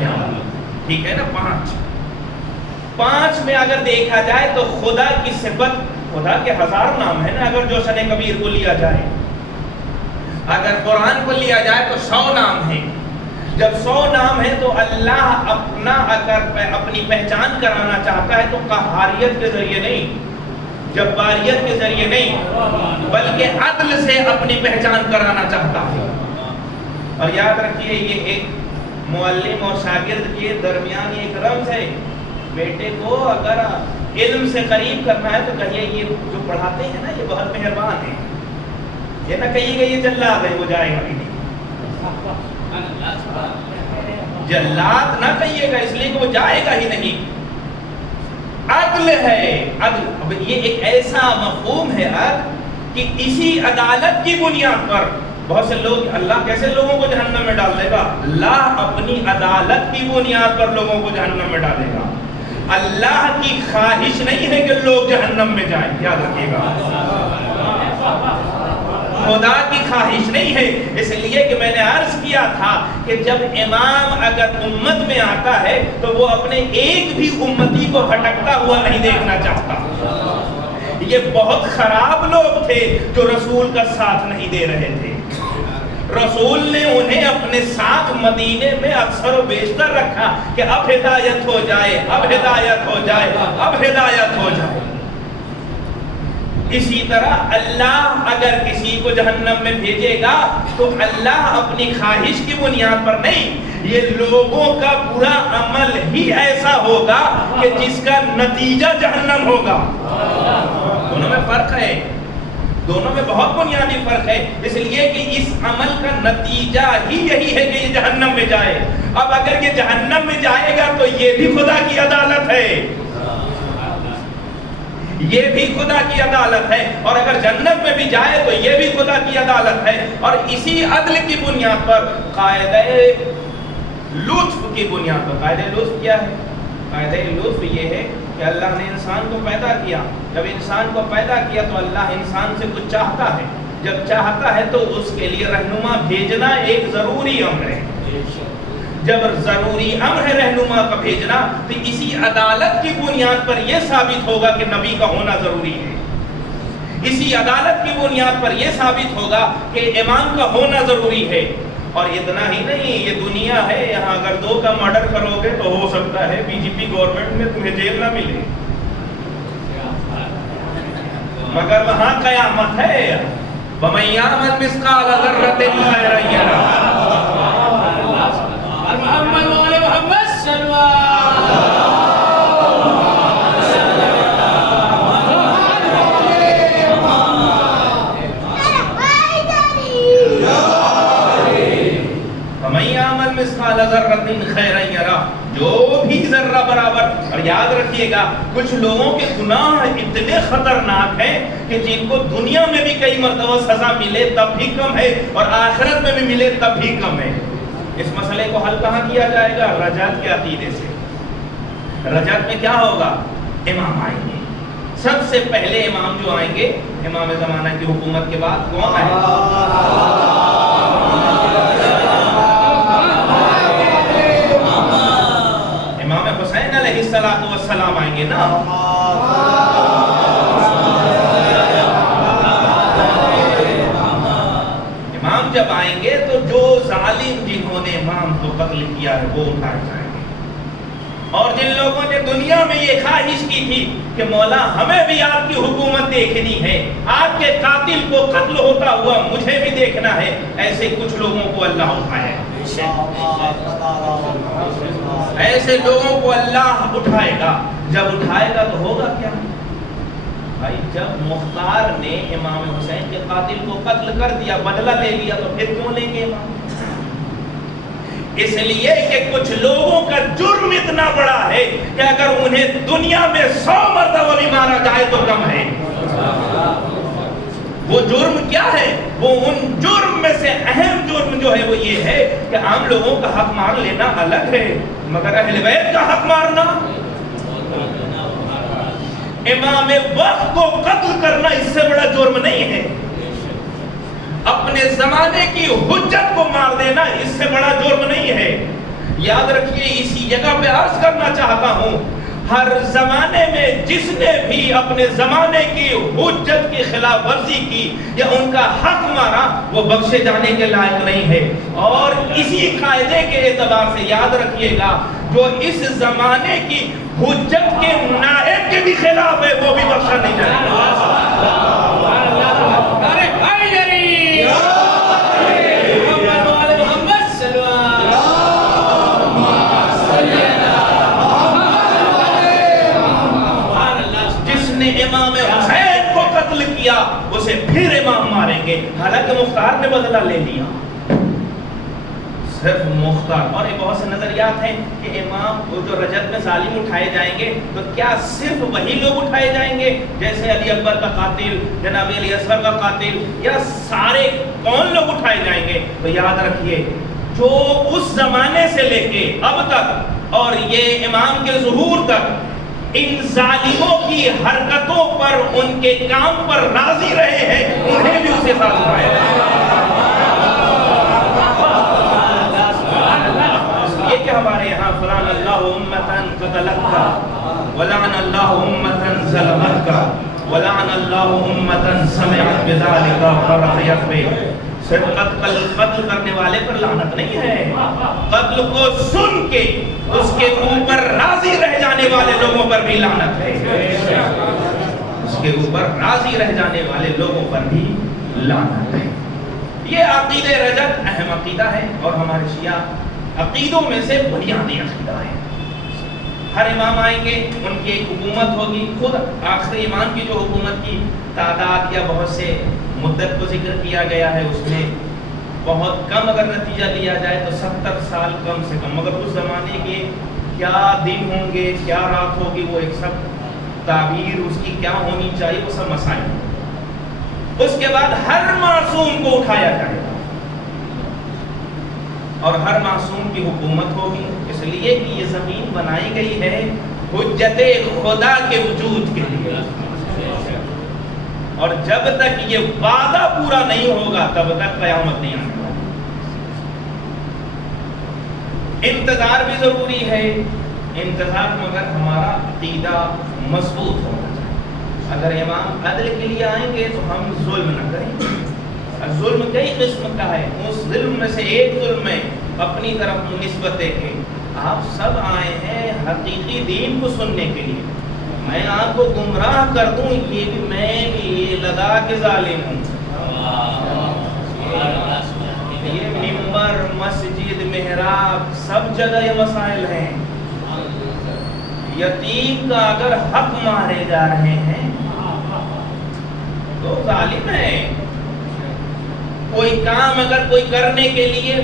ٹھیک ہے نا. 5 میں اگر دیکھا جائے تو خدا کی صفت, خدا کے 1000 نام ہے نا. اگر جو شن کبیر کو لیا جائے, اگر قرآن کو لیا جائے تو 100 نام ہیں. جب 100 نام ہے تو اللہ اپنا اگر اپنی پہچان کرانا چاہتا ہے تو قہاریت کے ذریعے نہیں, جباریت کے ذریعے نہیں, بلکہ عدل سے اپنی پہچان کرانا چاہتا ہے. اور یاد رکھیے یہ ایک معلم اور شاگرد کے درمیان ایک رمز ہے. بیٹے کو اگر علم سے قریب کرنا ہے تو کہیے یہ جو پڑھاتے ہیں نا یہ بہت مہربان ہے. یہ نہ کہیے گا یہ جلاد ہے, وہ جائے گا بھی نہیں. جلاد نہ کہیے گا اس لیے کہ وہ جائے گا ہی نہیں. عدل ہے. عدل اب یہ ایک ایسا مفہوم ہے عدل کہ اسی عدالت کی بنیاد پر بہت سے لوگ, اللہ کیسے لوگوں کو جہنم میں ڈال دے گا؟ اللہ اپنی عدالت کی بنیاد پر لوگوں کو جہنم میں ڈالے گا. اللہ کی خواہش نہیں ہے کہ لوگ جہنم میں جائیں, یاد رکھیے گا. خدا کی خواہش نہیں ہے. اس لیے کہ میں نے عرض کیا تھا کہ جب امام اگر امت میں آتا ہے تو وہ اپنے ایک بھی امتی کو بھٹکتا ہوا نہیں دیکھنا چاہتا. یہ بہت خراب لوگ تھے جو رسول کا ساتھ نہیں دے رہے تھے. رسول نے انہیں اپنے ساتھ مدینے میں اکثر و بیشتر رکھا کہ اب ہدایت ہو جائے, اب ہدایت ہو جائے, اب ہدایت ہو جائے. اسی طرح اللہ اگر کسی کو جہنم میں بھیجے گا تو اللہ اپنی خواہش کی بنیاد پر نہیں, یہ لوگوں کا برا عمل ہی ایسا ہوگا کہ جس کا نتیجہ جہنم ہوگا. دونوں میں فرق ہے, دونوں میں بہت بنیادی فرق ہے. اس لیے کہ اس عمل کا نتیجہ ہی یہی ہے کہ یہ جہنم میں جائے. اب اگر یہ جہنم میں جائے گا تو یہ بھی خدا کی عدالت ہے, یہ بھی خدا کی عدالت ہے. اور اگر جنت میں بھی جائے تو یہ بھی خدا کی عدالت ہے. اور اسی عدل کی بنیاد پر قاعدہ لطف کی بنیاد پر, قاعدہ لطف کیا ہے؟ قاعدہ لطف یہ ہے کہ اللہ نے انسان کو پیدا کیا. جب انسان کو پیدا کیا تو اللہ انسان سے کچھ چاہتا ہے. جب چاہتا ہے تو اس کے لیے رہنما بھیجنا ایک ضروری امر ہے. جب ضروری امر ہے رہنما کا بھیجنا تو اسی عدالت کی بنیاد پر یہ ثابت ہوگا کہ نبی کا ہونا ضروری ہے. اسی عدالت کی بنیاد پر یہ ثابت ہوگا کہ امام کا ہونا ضروری ہے. اور اتنا ہی نہیں, یہ دنیا ہے, یہاں اگر 2 کا مرڈر کرو گے تو ہو سکتا ہے بی جے پی گورنمنٹ میں تمہیں جیل نہ ملے, مگر وہاں قیامت ہے. وَمَن يَعْمَلْ مِثْقَالَ ذَرَّةٍ خَيْرًا يَرَهُ. ذرۃ خیرا یرا، جو بھی ذرہ برابر. اور یاد رکھیے گا کچھ لوگوں کے گناہ اتنے خطرناک ہیں کہ جن کو دنیا میں بھی کئی مرتبہ سزا ملے تب بھی کم ہے اور آخرت میں بھی ملے تب بھی کم ہے. اس مسئلے کو حل کہاں کیا جائے گا؟ رجعت کے عقیدے سے. رجعت میں کیا ہوگا؟ امام آئیں گے. سب سے پہلے امام جو آئیں گے امام زمانہ کی حکومت کے بعد کون آئے گا؟ امام حسین علیہ السلام آئیں گے نا. امام جب آئیں گے تو جو ظالم جنہوں نے امام کو قتل کیا ہے وہ اٹھائے جائیں گے. اور جن لوگوں نے دنیا میں یہ خواہش کی تھی کہ مولا ہمیں بھی آپ کی حکومت دیکھنی ہے، آپ کے قاتل کو قتل ہوتا ہوا مجھے بھی دیکھنا ہے، ایسے کچھ لوگوں کو اللہ اٹھائے. ایسے لوگوں کو اللہ اٹھائے گا. جب اٹھائے گا تو ہوگا کیا بھائی؟ جب مختار نے امام حسین کے قاتل کو قتل کر دیا، بدلہ لے لیا، تو پھر کیوں لیں گے امام؟ اس لیے کہ کچھ لوگوں کا جرم اتنا بڑا ہے کہ اگر انہیں دنیا میں 100 مرتبہ بھی مارا جائے تو کم ہے. وہ جرم کیا ہے؟ وہ ان جرم میں سے اہم جرم جو ہے وہ یہ ہے کہ عام لوگوں کا حق مار لینا الگ ہے، مگر اہل بیت کا حق مارنا، امام وقت کو قتل کرنا اس سے بڑا جرم نہیں ہے. اپنے زمانے کی حجت کو مار دینا اس سے بڑا جرم نہیں ہے. یاد رکھیے، اسی جگہ پہ عرض کرنا چاہتا ہوں، ہر زمانے میں جس نے بھی اپنے زمانے کی حجت کی خلاف ورزی کی یا ان کا حق مارا وہ بخشے جانے کے لائق نہیں ہے. اور اسی قاعدے کے اعتبار سے یاد رکھیے گا، جو اس زمانے کی حجت کے نائب کے بھی خلاف ہے وہ بھی بخشا نہیں جائے گا. امام حسین کو قتل کیا اسے پھر امام ماریں گے، حالانکہ مختار نے بدلہ لے لیا. صرف مختار. اور یہ بہت سے نظریات ہیں کہ امام وہ جو رجعت میں ظالم اٹھائے جائیں گے تو کیا صرف وہی لوگ اٹھائے جائیں گے جیسے علی اکبر کا قاتل، جناب علی اصغر کا قاتل، یا سارے کون لوگ اٹھائے جائیں گے؟ تو یاد رکھیے، جو اس زمانے سے لے کے اب تک اور یہ امام کے ظہور تک ان ظالموں کی حرکتوں پر، ان کے کام پر راضی رہے ہیں، انہیں بھی اسے ساتھ اٹھائے گا. یہ کہ ہمارے یہاں فلان اللہ امتن قتلتکا ولعن اللہ امتن ظلمتکا ولعن اللہ امتن سمعت بذالکا فرحیت بے. صرف قتل کرنے والے پر لعنت نہیں ہے، قتل کو سن کے اس کے اوپر راضی رہ جانے والے لوگوں پر بھی لعنت ہے. اس کے اوپر راضی رہ جانے والے لوگوں پر بھی لعنت ہے. یہ عقیدہ رجعت اہم عقیدہ ہے اور ہمارے شیعہ عقیدوں میں سے بنیادی عقیدہ ہے. ہر امام آئیں گے، ان کی ایک حکومت ہوگی. خود آخری امام کی جو حکومت کی تعداد یا بہت سے مدت کو ذکر کیا گیا ہے، اس میں بہت کم اگر نتیجہ لیا جائے تو 70 سال کم سے کم. مگر اس زمانے کے کیا دن ہوں گے، کیا رات ہوگی، وہ ایک سب تعبیر اس کی کیا ہونی چاہیے، وہ سب مسائل. اس کے بعد ہر معصوم کو اٹھایا جائے گا اور ہر معصوم کی حکومت ہوگی، اس لیے کہ یہ زمین بنائی گئی ہے حجت خدا کے وجود کے لیے. اور جب تک یہ وعدہ پورا نہیں ہوگا تب تک قیامت نہیں آنے والی. انتظار بھی ضروری ہے، انتظار مگر ہمارا عقیدہ مضبوط ہونا چاہیے. اگر امام عدل کے لیے آئیں گے تو ہم ظلم نہ کریں. ظلم کئی قسم کا ہے، اس ظلم میں سے ایک ظلم ہے اپنی طرف نسبت دیکھیں. آپ سب آئے ہیں حقیقی دین کو سننے کے لیے، میں آپ کو گمراہ کر دوں یہ بھی میں بھی لگا کے ظالم ہوں. یہ منبر، مسجد، محراب سب جگہ یہ مسائل ہیں. یتیم کا اگر حق مارے جا رہے ہیں تو ظالم ہے. کوئی کام اگر کوئی کرنے کے لیے،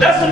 10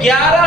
11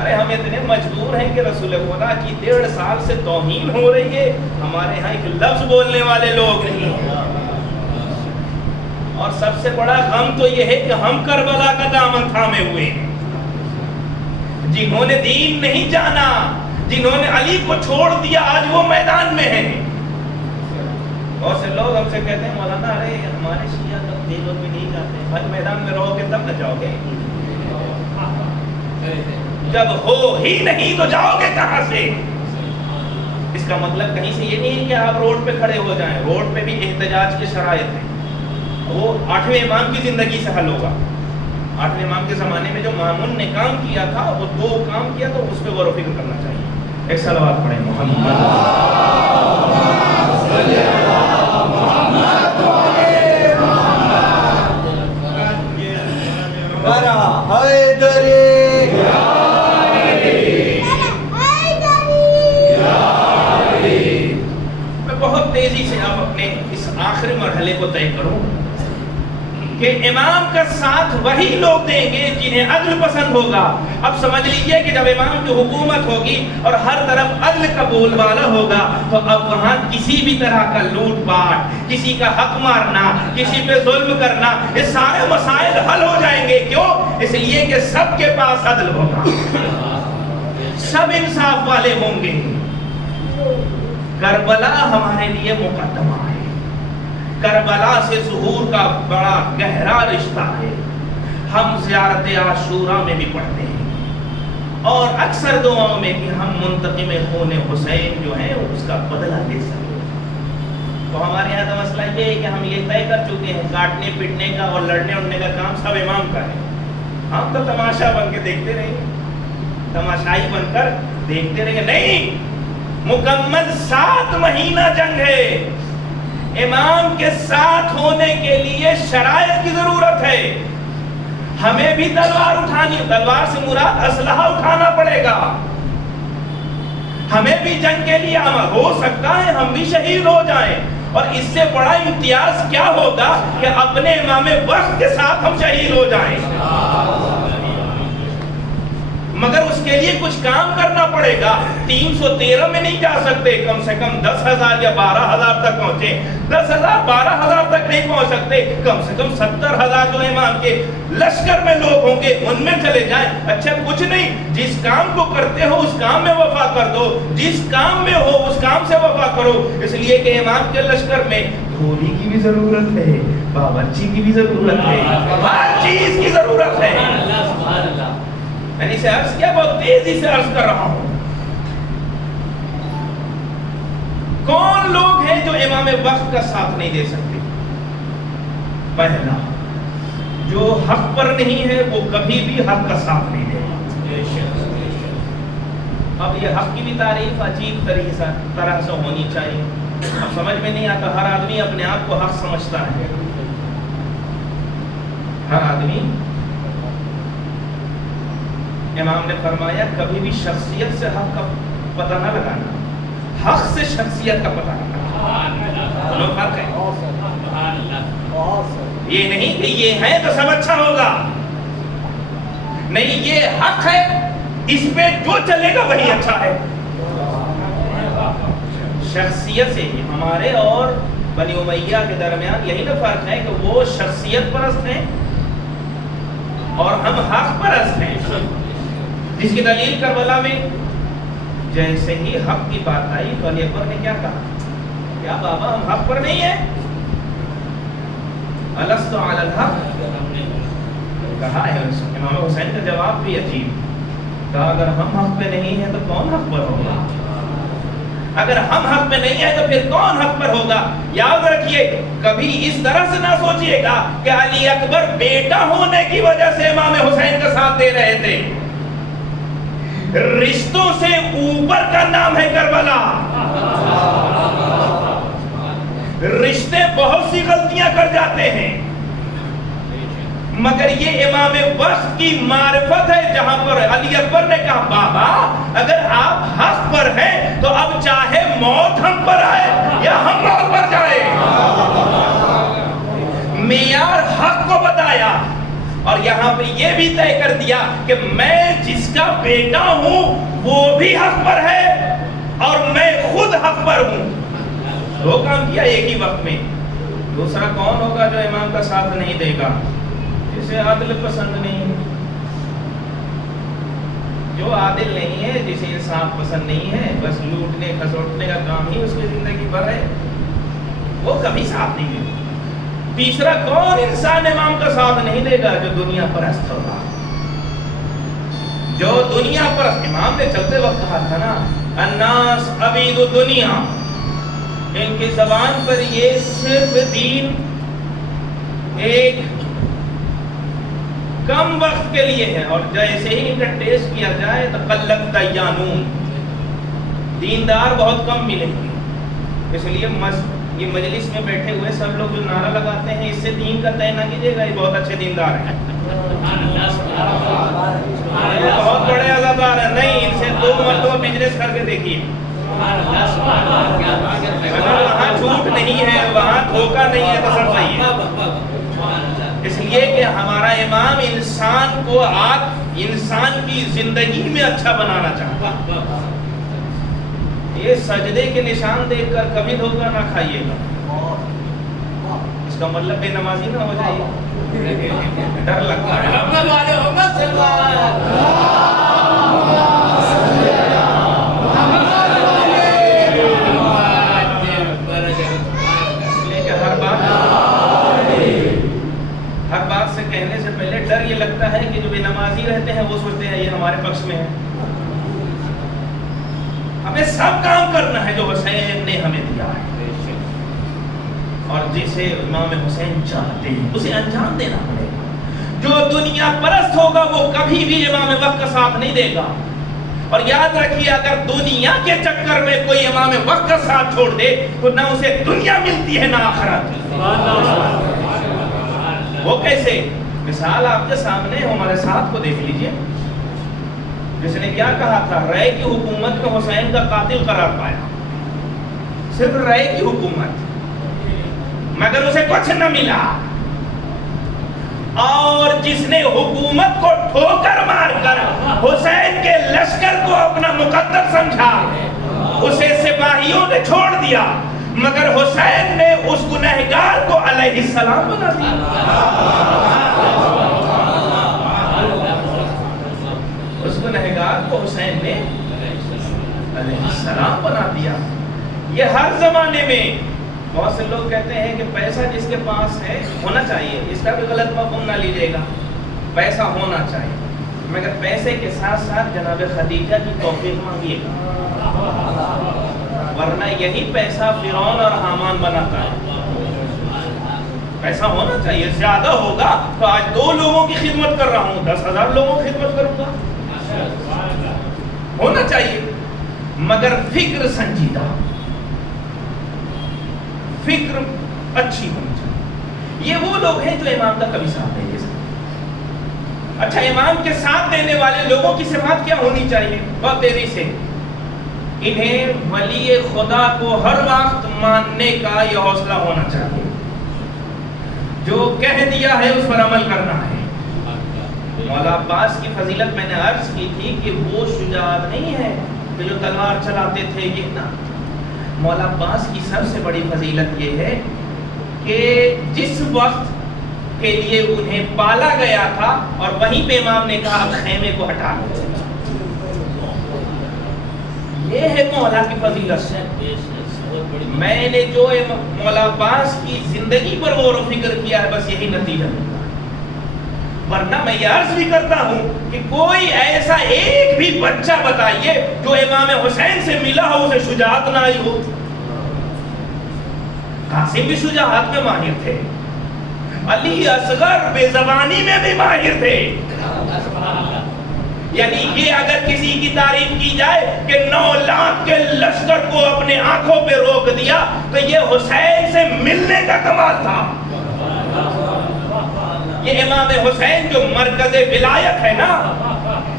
ارے ہم اتنے مجبور ہیں کہ رسول خدا کی 1.5 سال سے توہین ہو رہی ہے، ہمارے ہاں ایک لفظ بولنے والے لوگ نہیں ہیں۔ اور سب سے بڑا غم تو یہ ہے کہ ہم کربلا کا دامن تھامے ہوئے ہیں، جنہوں نے دین نہیں جانا، جنہوں نے علی کو چھوڑ دیا، آج وہ میدان میں ہیں۔ بہت سے لوگ ہم سے کہتے ہیں مولانا ارے ہمارے شیعہ تب دینوں میں نہیں جاتے، بھائی میدان میں رہو گے تب نہ جاؤ گے، جب ہو ہی نہیں تو جاؤ گے کہاں سے؟ اس کا مطلب کہیں سے یہ نہیں ہے کہ آپ روڈ پہ کھڑے ہو جائیں، روڈ پہ بھی احتجاج کے شرائط ہیں، وہ 8ویں امام کی زندگی سے حل ہوگا۔ 8ویں امام کے زمانے میں جو مامون نے کام کیا تھا وہ 2 کام کیا تو اس پہ غور و فکر کرنا چاہیے۔ ایک صلوات پڑھیں محمد میں بہت تیزی سے اب اپنے اس آخری مرحلے کو طے کروں کہ امام کا ساتھ وہی لوگ دیں گے جنہیں عدل پسند ہوگا۔ اب سمجھ لیجئے کہ جب امام کی حکومت ہوگی اور ہر طرف عدل کا بول بالا ہوگا تو اب وہاں کسی بھی طرح کا لوٹ پاٹ، کسی کا حق مارنا، کسی پہ ظلم کرنا، یہ سارے مسائل حل ہو جائیں گے۔ کیوں؟ اس لیے کہ سب کے پاس عدل ہوگا، سب انصاف والے ہوں گے۔ کربلا ہمارے لیے مقدمہ ہے، کربلا سے ظہور کا بڑا گہرا رشتہ ہے۔ ہم زیارت عاشوراء میں بھی پڑھتے ہیں اور اکثر دعاؤں میں کہ ہم منتقم خون حسین جو ہیں اس کا بدلہ لے سکیں۔ تو ہمارے یہاں تو مسئلہ یہ ہے کہ ہم یہ طے کر چکے ہیں کاٹنے پیٹنے کا اور لڑنے اڑنے کا کام سب امام کا ہے، ہم تو تماشا بن کے دیکھتے رہیں گے، تماشائی بن کر دیکھتے رہیں گے۔ نہیں، مکمل 7 مہینہ جنگ ہے، امام کے ساتھ ہونے کے لیے شرائط کی ضرورت ہے۔ ہمیں بھی تلوار اٹھانی، تلوار سے مراد اسلحہ اٹھانا پڑے گا، ہمیں بھی جنگ کے لیے ہو سکتا ہے ہم بھی شہید ہو جائیں، اور اس سے بڑا امتیاز کیا ہوگا کہ اپنے امام وقت کے ساتھ ہم شہید ہو جائیں۔ مگر اس کے لیے کچھ کام کرنا پڑے گا۔ 313 میں نہیں جا سکتے، کم سے کم 10,000 یا 12,000 تک پہنچے۔ 10,000 12,000 تک نہیں پہنچ سکتے، کم سے کم 70,000 جو امام کے لشکر میں لوگ ہوں گے ان میں چلے جائیں۔ اچھا کچھ نہیں، جس کام کو کرتے ہو اس کام میں وفا کر دو، جس کام میں ہو اس کام سے وفا کرو، اس لیے کہ امام کے لشکر میں دھوبی کی بھی ضرورت ہے، باورچی کی بھی ضرورت ہے، ہر چیز کی ضرورت ہے۔ میں نے اسے عرض کیا، بہت تیزی سے عرض کر رہا ہوں۔ کون لوگ ہیں جو امام وقت کا ساتھ نہیں دے سکتے؟ پہلا، جو حق پر نہیں ہے وہ کبھی بھی حق کا ساتھ نہیں دے گا۔ اب یہ حق کی بھی تعریف عجیب طرح سے ہونی چاہیے، اب سمجھ میں نہیں آتا۔ ہر آدمی اپنے آپ کو حق سمجھتا ہے، ہر آدمی۔ امام نے فرمایا کبھی بھی شخصیت سے حق کا پتہ نہ لگانا، حق سے شخصیت کا پتہ لگانا، دونوں فرق ہے۔ یہ نہیں کہ یہ ہے تو سب اچھا ہوگا، نہیں، یہ حق ہے، اس پہ جو چلے گا وہی اچھا ہے۔ شخصیت سے ہمارے اور بنی امیہ کے درمیان یہی نا فرق ہے کہ وہ شخصیت پرست ہیں اور ہم حق پرست ہیں، جس کی دلیل کربلا میں جیسے ہی حق کی بات آئی تو علی اکبر نے کیا کہا؟ کیا بابا ہم حق پر نہیں ہیں؟ الست علی الحق، کہا ہے امام حسین کا جواب بھی عجیب، کہا اگر ہم حق پہ نہیں ہیں تو کون حق پر ہوگا؟ اگر ہم حق پہ نہیں ہیں تو پھر کون حق پر ہوگا؟ یاد رکھیے، کبھی اس طرح سے نہ سوچئے گا کہ علی اکبر بیٹا ہونے کی وجہ سے امام حسین کا ساتھ دے رہے تھے۔ رشتوں سے اوپر کا نام ہے کربلا۔ رشتے بہت سی غلطیاں کر جاتے ہیں، مگر یہ امام وقت کی معرفت ہے، جہاں پر علی اکبر نے کہا بابا اگر آپ حق پر ہیں تو اب چاہے موت ہم پر آئے یا ہم موت پر جائے۔ معیار حق کو بتایا، اور یہاں پہ یہ بھی طے کر دیا کہ میں جس کا بیٹا ہوں وہ بھی حق پر ہے اور میں خود حق پر ہوں. دو کام کیا ایک ہی وقت میں. دوسرا کون ہوگا جو امام کا ساتھ نہیں دے گا؟ جسے عادل پسند نہیں ہے. جو عادل نہیں ہے، جسے انصاف پسند نہیں ہے، بس لوٹنے کھسوٹنے کا کام ہی اس کی زندگی بھر ہے، وہ کبھی ساتھ نہیں دے گا. تیسرا کون انسان امام کا ساتھ نہیں دے گا؟ جو دنیا پرست ہوگا. جو دنیا پرست. امام نے چلتے وقت کہا تھا نا، الناس عبید الدنیا. ان کی زبان پر یہ صرف دین ایک کم وقت کے لیے ہے، اور جیسے ہی ان کا ٹیسٹ کیا جائے تو قلت دیانون، دیندار بہت کم ملیں گے. اس لیے یہ مجلس میں بیٹھے ہوئے سب لوگ جو نعرہ لگاتے ہیں اس سے دین کا طے نہ کیجیے گا، یہ بہت اچھے دیندار ہیں، بہت بڑے عزادار ہیں. نہیں، ان سے 2 مرتبہ بزنس کر کے دیکھیے. اگر وہاں جھوٹ نہیں ہے، وہاں دھوکہ نہیں ہے تو سب صحیح ہے. اس لیے کہ ہمارا امام انسان کو انسان کی زندگی میں اچھا بنانا چاہتا ہے. یہ سجدے کے نشان دیکھ کر کبھی دھوکہ نہ کھائیے گا. اس کا مطلب بے نمازی نہ ہو جائے. ڈر لگتا ہے. ہر بات سے کہنے سے پہلے ڈر یہ لگتا ہے کہ جو بے نمازی رہتے ہیں وہ سوچتے ہیں یہ ہمارے پکش میں ہے. ہمیں سب کام کرنا ہے جو حسین نے ہمیں دیا ہے، اور جسے امام حسین چاہتے ہیں اسے انجام دینا پڑے گا. جو دنیا پرست ہوگا وہ کبھی بھی امام وقت کا ساتھ نہیں دے گا. اور یاد رکھیے، اگر دنیا کے چکر میں کوئی امام وقت کا ساتھ چھوڑ دے تو نہ اسے دنیا ملتی ہے نہ آخرت. وہ کیسے؟ مثال آپ کے سامنے ہمارے ساتھ کو دیکھ لیجئے. جس نے کیا کہا تھا؟ رائے کی حکومت میں حسین کا قاتل قرار پایا. صرف رائے کی حکومت، مگر اسے کچھ نہ ملا. اور جس نے حکومت کو ٹھوکر مار کر حسین کے لشکر کو اپنا مقدر سمجھا، اسے سپاہیوں نے چھوڑ دیا، مگر حسین نے اس گنہگار کو علیہ السلام بنا دیا. اس گنہگار کو حسین نے علیہ السلام بنا دیا. یہ ہر زمانے میں بہت سے لوگ کہتے ہیں کہ پیسہ جس کے پاس ہے ہونا چاہیے. اس کا بھی غلط مفہوم نہ لیجیے گا. پیسہ ہونا چاہیے، مگر پیسے کے ساتھ ساتھ جناب خدیجہ کی توفیق مانگیے گا، ورنہ یہی پیسہ فرعون اور حامان بناتا ہے. پیسہ ہونا چاہیے. زیادہ ہوگا تو آج 2 لوگوں کی خدمت کر رہا ہوں، 10,000 لوگوں کی خدمت کروں گا. ہونا چاہیے، مگر فکر سنجیدہ، فکر اچھی ہونی چاہیے. یہ وہ لوگ ہیں جو امام کا کبھی ساتھ نہیں دے سکتے. اچھا، امام کے ساتھ دینے والے لوگوں کی صفات کیا ہونی چاہیے؟ بہت تیزی سے. انہیں ولی خدا کو ہر وقت ماننے کا یہ حوصلہ ہونا چاہیے. جو کہہ دیا ہے اس پر عمل کرنا ہے. مولا عباس کی فضیلت میں نے عرض کی تھی کہ وہ شجاعت نہیں ہے کہ جو تلوار چلاتے تھے، یہ نہ. مولا عباس کی سب سے بڑی فضیلت یہ ہے کہ جس وقت کے لیے انہیں پالا گیا تھا اور وہیں پہ امام نے کہا اب خیمے کو ہٹا دو. یہ ہے مولا کی فضیلت. میں نے جو مولا عباس کی زندگی پر غور و فکر کیا ہے بس یہی نتیجہ ملتا ہے. ورنہ میں یہ عرض بھی کرتا ہوں کہ کوئی ایسا ایک بھی بچہ بتائیے جو امام حسین سے ملا ہو اسے شجاعت نہ آئی ہو. قاسم بھی شجاعت میں ماہر تھے، علی اصغر بے زبانی میں بھی ماہر تھے. یعنی یہ اگر کسی کی تعریف کی جائے کہ 9 لاکھ کے لشکر کو اپنے آنکھوں پہ روک دیا تو یہ حسین سے ملنے کا کمال تھا. یہ امام حسین جو مرکز ولایت ہے نا،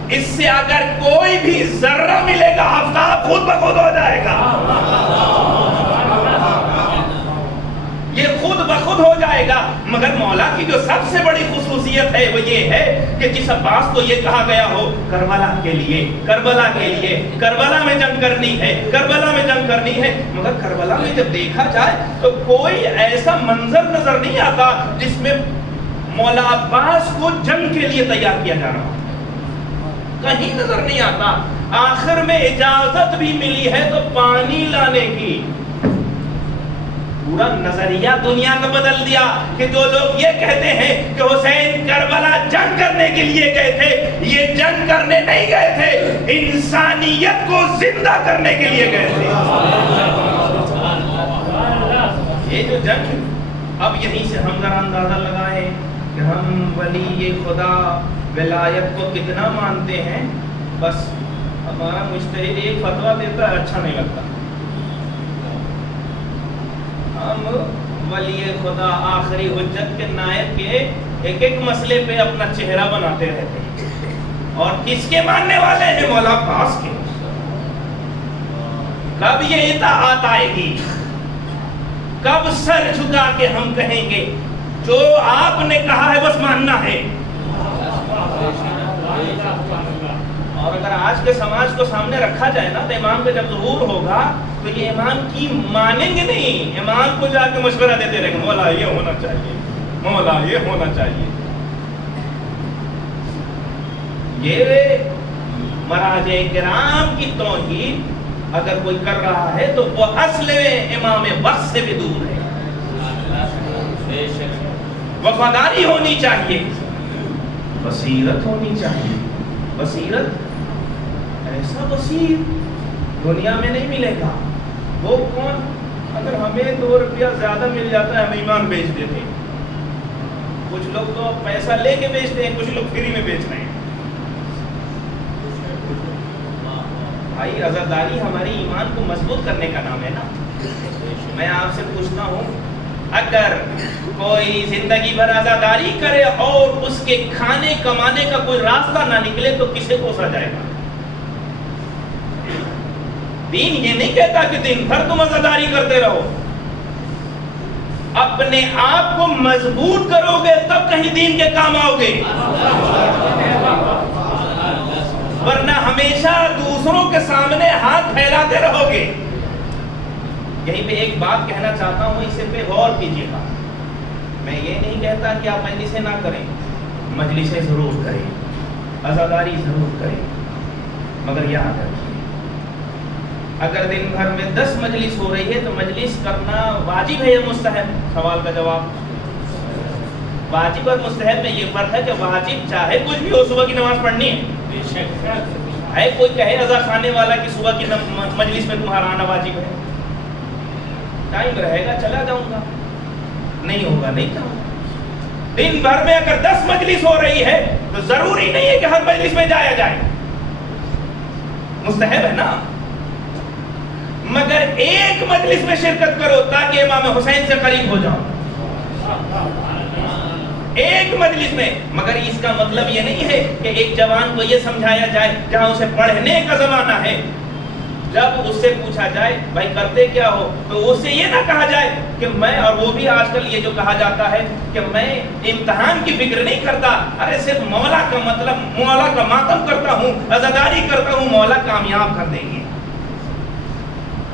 اس سے اگر کوئی بھی ذرہ ملے گا آفتاب خود بخود ہو جائے گا. یہ خود بخود ہو جائے جائے گا، مگر مولا کی جو سب سے بڑی خصوصیت ہے وہ یہ ہے کہ جس عباس کو یہ کہا گیا ہو کربلا کے لیے، کربلا کے لیے، کربلا میں جنگ کرنی ہے، کربلا میں جنگ کرنی ہے، مگر کربلا میں جب دیکھا جائے تو کوئی ایسا منظر نظر نہیں آتا جس میں مولا عباس کو جنگ کے لیے تیار کیا جا رہا، کہیں نظر نہیں آتا۔ آخر میں اجازت بھی ملی ہے تو پانی لانے کی، پورا نظریہ دنیا کا بدل دیا کہ جو لوگ یہ کہتے ہیں کہ حسین کربلا جنگ کرنے کے لیے گئے تھے، یہ جنگ کرنے نہیں گئے تھے، انسانیت کو زندہ کرنے کے لیے گئے تھے۔ یہ جو جنگ، اب یہیں سے ہم ذرا اندازہ لگائیں کہ ہم ولی خدا ولایت کو کتنا مانتے ہیں۔ بس ہمارا مجتہد ایک فتویٰ دیتا ہے، اچھا نہیں لگتا، ہم ولی خدا آخری حجت کے نائب کے ایک ایک مسئلے پہ اپنا چہرہ بناتے رہتے ہیں، اور کس کے ماننے والے ہیں؟ مولا عباس کے۔ کب یہ اطاعت آئے گی؟ کب سر جھکا کے ہم کہیں گے جو آپ نے کہا ہے بس ماننا ہے؟ اور اگر آج کے سماج کو سامنے رکھا جائے نا تو امام کا جب ظہور ہوگا تو یہ امام کی مانیں گے نہیں، امام کو جا کے مشورہ دیتے رہیں گے، مولا یہ ہونا چاہیے، مولا یہ ہونا چاہیے۔ یہ مراجع کرام کی توہین اگر کوئی کر رہا ہے تو وہ اصل امام وقت سے بھی دور ہے۔ وفاداری ہونی چاہیے، بصیرت ہونی چاہیے، بصیرت ایسا بصیر دنیا میں نہیں ملے گا۔ وہ کون؟ اگر ہمیں 2 روپیہ زیادہ مل جاتا ہے ہم ایمان بیچ دیتے ہیں، کچھ لوگ تو پیسہ لے کے بیچتے ہیں، کچھ لوگ فری میں بیچ رہے ہیں۔ بھائی عزاداری ہماری ایمان کو مضبوط کرنے کا نام ہے نا۔ میں آپ سے پوچھتا ہوں، اگر کوئی زندگی بھر عزاداری کرے اور اس کے کھانے کمانے کا کوئی راستہ نہ نکلے تو کسے کوسا جائے گا؟ دین یہ نہیں کہتا کہ دن بھر تم عزاداری کرتے رہو، اپنے آپ کو مضبوط کرو گے تب کہیں دین کے کام آؤ گے، ورنہ ہمیشہ دوسروں کے سامنے ہاتھ پھیلاتے رہو گے۔ یہیں پہ ایک بات کہنا چاہتا ہوں، اسے پہ غور کیجیے گا۔ میں یہ نہیں کہتا کہ آپ مجلسیں نہ کریں، مجلسیں ضرور کریں، عزاداری ضرور کریں، مگر یاد رکھیے اگر دن بھر میں 10 مجلس ہو رہی ہے تو مجلس کرنا واجب ہے یا مستحب؟ سوال کا جواب واجب اور مستحب میں یہ فرق ہے کہ واجب چاہے کچھ بھی ہو صبح کی نماز پڑھنی ہے، ہے کوئی کہے رضا خانے والا کہ صبح کی مجلس میں تمہارا آنا واجب ہے، ٹائم رہے گا چلا جاؤں گا، نہیں ہوگا نہیں جاؤں گا۔ دن بھر میں اگر 10 مجلس ہو رہی ہے تو ضروری نہیں ہے کہ ہر مجلس میں جایا جائے، مستحب ہے نا، مگر ایک مجلس میں شرکت کرو تاکہ امام حسین سے قریب ہو جاؤ، ایک مجلس میں۔ مگر اس کا مطلب یہ نہیں ہے کہ ایک جوان کو یہ سمجھایا جائے جہاں اسے پڑھنے کا زمانہ ہے، جب اس سے پوچھا جائے بھائی کرتے کیا ہو تو اس سے یہ نہ کہا جائے کہ میں، اور وہ بھی آج کل یہ جو کہا جاتا ہے کہ میں امتحان کی فکر نہیں کرتا، ارے صرف مولا کا مطلب مولا کا ماتم کرتا ہوں، عزاداری کرتا ہوں، مولا کامیاب کر دیں گے۔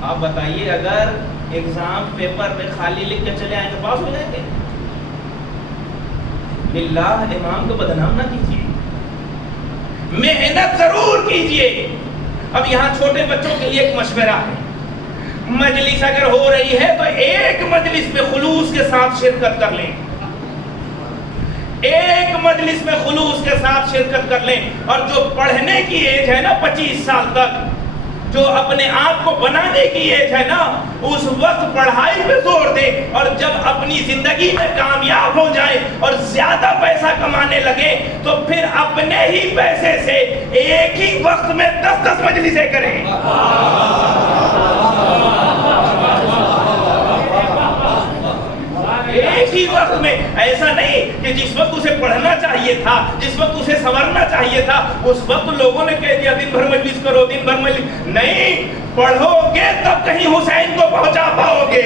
آپ بتائیے اگر ایگزام پیپر میں خالی لکھ کے چلے آئیں تو پاس ہو جائیں گے؟ باللہ امام کو بدنام نہ کیجیے، محنت ضرور کیجیے۔ اب یہاں چھوٹے بچوں کے لیے ایک مشورہ ہے، مجلس اگر ہو رہی ہے تو ایک مجلس میں خلوص کے ساتھ شرکت کر لیں، ایک مجلس میں خلوص کے ساتھ شرکت کر لیں، اور جو پڑھنے کی ایج ہے نا 25 سال تک، جو اپنے آپ کو بنانے کی ایج ہے نا، اس وقت پڑھائی پہ زور دے، اور جب اپنی زندگی میں کامیاب ہو جائے اور زیادہ پیسہ کمانے لگے تو پھر اپنے ہی پیسے سے ایک ہی وقت میں 10 مجلسیں کریں۔ ایک ہی وقت میں، ایسا نہیں کہ جس وقت اسے پڑھنا چاہیے تھا، جس وقت اسے سنورنا چاہیے تھا، اس وقت لوگوں نے کہہ دیا دن بھر مجلس کرو، دن بھر مجلس نہیں، پڑھو گے تب کہیں حسین کو پہنچا پاؤ گے۔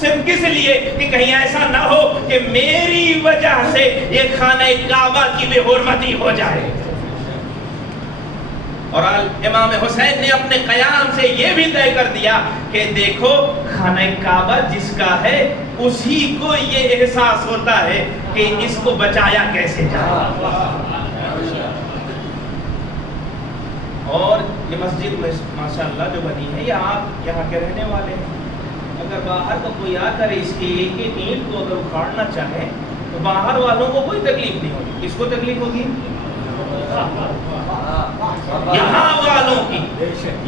صرف کس لیے کہ کہیں ایسا نہ ہو کہ میری وجہ سے یہ خانہ کعبہ کی بے حرمتی ہو جائے۔ اور امام حسین نے اپنے قیام سے یہ بھی طے کر دیا کہ دیکھو خانہ کعبہ جس کا ہے اسی کو یہ احساس ہوتا ہے کہ اس کو بچایا کیسے جائے۔ اور یہ مسجد ماشاءاللہ جو بنی ہے، یہ آپ یہاں کے رہنے والے ہیں، اگر باہر کا کوئی آ کر اس کی ایک ایک اینٹ کو اگر اکھاڑنا چاہے تو باہر والوں کو کوئی تکلیف نہیں ہوگی۔ کس کو تکلیف ہوگی؟ یہاں والوں کی۔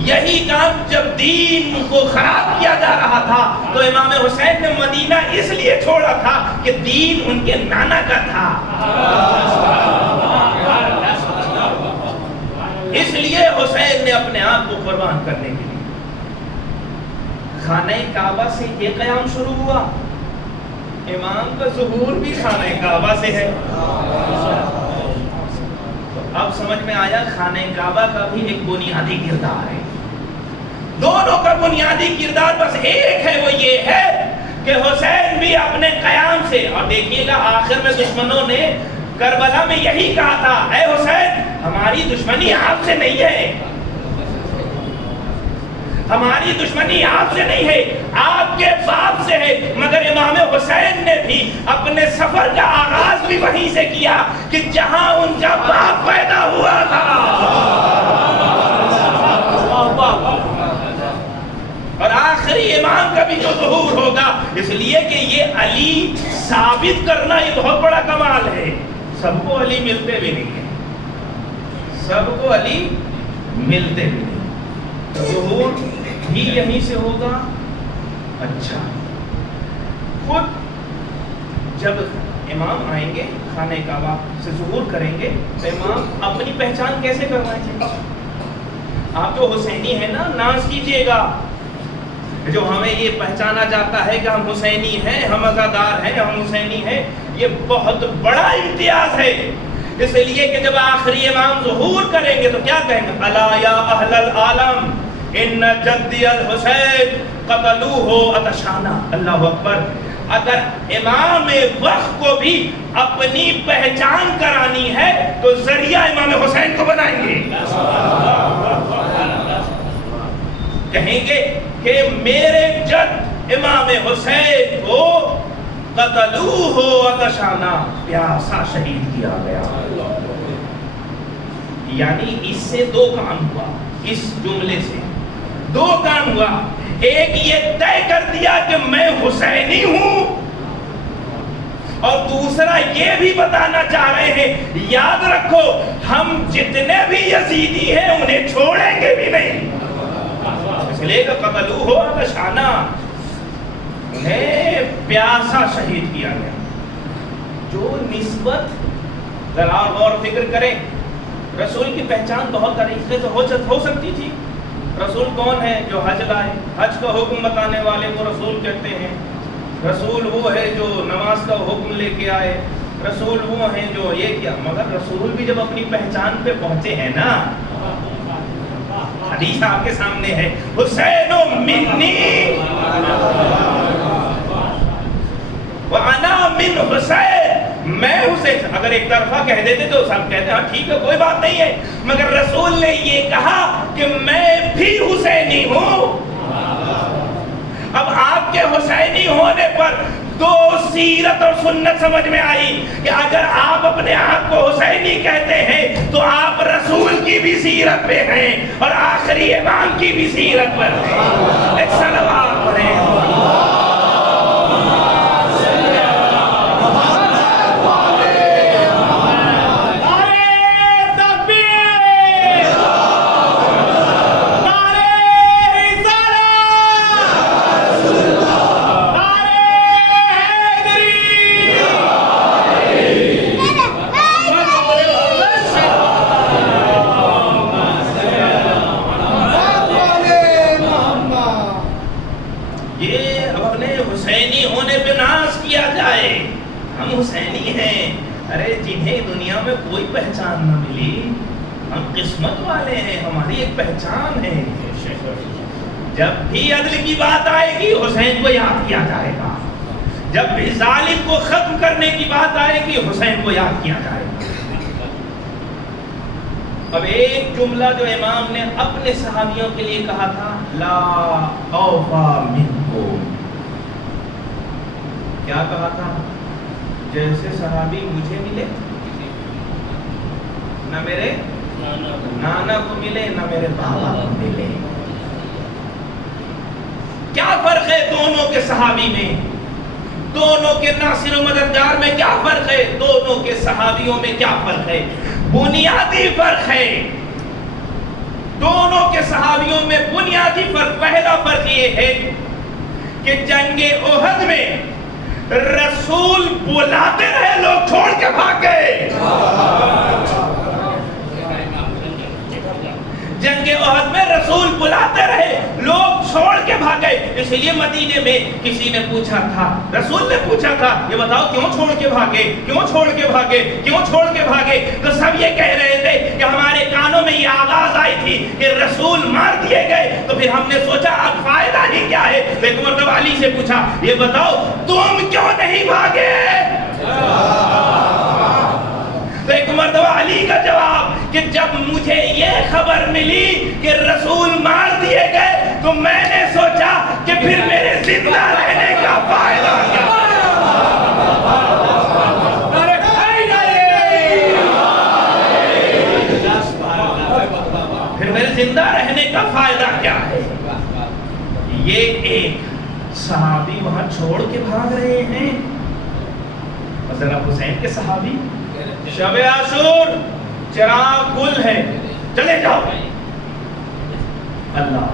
یہی کام جب دین کو خراب کیا جا رہا تھا تو امام حسین نے مدینہ اس لیے چھوڑا تھا کہ دین ان کے نانا کا تھا، اس لیے حسین نے اپنے آپ کو قربان کرنے کے لیے خانہ کعبہ سے یہ قیام شروع ہوا۔ امام کا ظہور بھی خانہ کعبہ سے ہے۔ اب سمجھ میں آیا خانہ کعبہ کا بھی ایک بنیادی کردار ہے۔ دونوں کا بنیادی کردار بس ایک ہے، وہ یہ ہے کہ حسین بھی اپنے قیام سے، اور دیکھیے گا آخر میں دشمنوں نے کربلا میں یہی کہا تھا، اے حسین ہماری دشمنی آپ سے نہیں ہے، ہماری دشمنی آپ سے نہیں ہے، آپ کے باپ سے ہے۔ مگر امام حسین نے بھی اپنے سفر کا آغاز بھی وہیں سے کیا کہ جہاں ان کا باپ پیدا ہوا تھا، اور آخری امام کا بھی جو ظہور ہوگا، اس لیے کہ یہ علی ثابت کرنا یہ بہت بڑا کمال ہے۔ سب کو علی ملتے بھی نہیں ہیں، سب کو علی ملتے بھی نہیں، ظہور بھی یہیں سے ہوگا۔ اچھا، خود جب امام آئیں گے خانہ کعبہ سے ظہور کریں گے تو امام اپنی پہچان کیسے کروائیں گے؟ آپ جو حسینی ہیں نا، ناز کیجئے گا، جو ہمیں یہ پہچانا جاتا ہے کہ ہم حسینی ہیں، ہم عزادار ہیں، ہم حسینی ہیں، یہ بہت بڑا امتیاز ہے۔ اس لیے کہ جب آخری امام ظہور کریں گے تو کیا کہیں گے؟ الا یا اہل العالم ان جدی الحسین قتلوہ عطشانا۔ اللہ اکبر۔ اگر امام وقت کو بھی اپنی پہچان کرانی ہے تو ذریعہ امام حسین کو بنائیں گے، کہیں گے کہ میرے جد امام حسین کو قتلوہ عطشانا، پیاسا شہید کیا گیا۔ یعنی اس سے دو کام ہوا، اس جملے سے دو کام ہوا۔ ایک یہ طے کر دیا کہ میں حسینی ہوں، اور دوسرا یہ بھی بتانا چاہ رہے ہیں یاد رکھو ہم جتنے بھی یزیدی ہیں انہیں چھوڑیں گے بھی نہیں، اس لیے کہ قتلوہ عطشانا، انہیں پیاسا شہید کیا گیا۔ جو نسبت ذرا غور فکر کریں، رسول کی پہچان بہت طریقے سے ہو سکتی تھی۔ رسول کون ہے؟ جو حج لائے، حج کا حکم بتانے والے کو رسول کہتے ہیں۔ رسول وہ ہے جو نماز کا حکم لے کے آئے، رسول وہ ہیں جو یہ کیا۔ مگر رسول بھی جب اپنی پہچان پہ پہنچے ہیں نا، حدیث آپ کے سامنے ہے، حسین منی وَأَنَا مِنْ حُسَيْن، میں حسین۔ اگر ایک طرفہ کہہ دیتے تو سب کہتے ہیں ٹھیک ہے کوئی بات نہیں ہے، مگر رسول نے یہ کہا کہ میں بھی حسینی ہوں۔ اب آپ کے حسینی ہونے پر دو سیرت اور سنت سمجھ میں آئی کہ اگر آپ اپنے آپ کو حسینی کہتے ہیں تو آپ رسول کی بھی سیرت پہ ہیں اور آخری امام کی بھی سیرت پر ہیں۔ ایک صلوات پڑھیں۔ حسینی ہیں، ارے جنہیں دنیا میں کوئی پہچان نہ ملی، ہم قسمت والے ہیں، ہماری ایک پہچان ہے۔ جب بھی عدل کی بات آئے گی حسین کو یاد کیا جائے گا، جب بھی ظالم کو ختم کرنے کی بات آئے گی حسین کو یاد کیا جائے گا۔ اب ایک جملہ جو امام نے اپنے صحابیوں کے لیے کہا تھا، لا اوفا منکم، کیا کہا تھا؟ جیسے صحابی مجھے ملے نہ میرے نانا کو ملے نہ میرے بابا کو ملے۔ کیا فرق ہے دونوں کے صحابی میں، دونوں کے ناصر و مددگار میں کیا فرق ہے، دونوں کے صحابیوں میں کیا فرق ہے؟ بنیادی فرق ہے دونوں کے صحابیوں میں، بنیادی فرق۔ پہلا فرق یہ ہے کہ جنگ احد میں رسول بلاتے رہے، لوگ چھوڑ کے بھاگ گئے۔ جنگ احد میں رسول بلاتے رہے، لوگ چھوڑ کے بھاگ گئے۔ اس لیے مدینے میں کسی نے پوچھا تھا، رسول نے پوچھا تھا، یہ بتاؤ کیوں چھوڑ کے بھاگے، کیوں چھوڑ کے بھاگے، کیوں چھوڑ کے بھاگے؟ تو سب یہ کہہ رہے تھے کہ ہمارے کانوں میں یہ آواز آئی تھی کہ رسول مار دیے گئے، تو پھر ہم نے سوچا اب فائدہ ہی کیا ہے۔ ایک مرتبہ علی سے پوچھا، یہ بتاؤ تم کیوں نہیں بھاگے؟ تو ایک مرتبہ علی کا جواب کہ جب مجھے یہ خبر ملی کہ رسول مار دیے گئے تو میں نے سوچا کہ پھر میرے زندہ رہنے کا فائدہ کیا؟ پھر میرے زندہ رہنے کا فائدہ کیا ہے؟ یہ ایک صحابی وہاں چھوڑ کے بھاگ رہے ہیں، ذرا حسین کے صحابی، شب عاشور چراغ گل ہے، چلے جاؤ۔ اللہ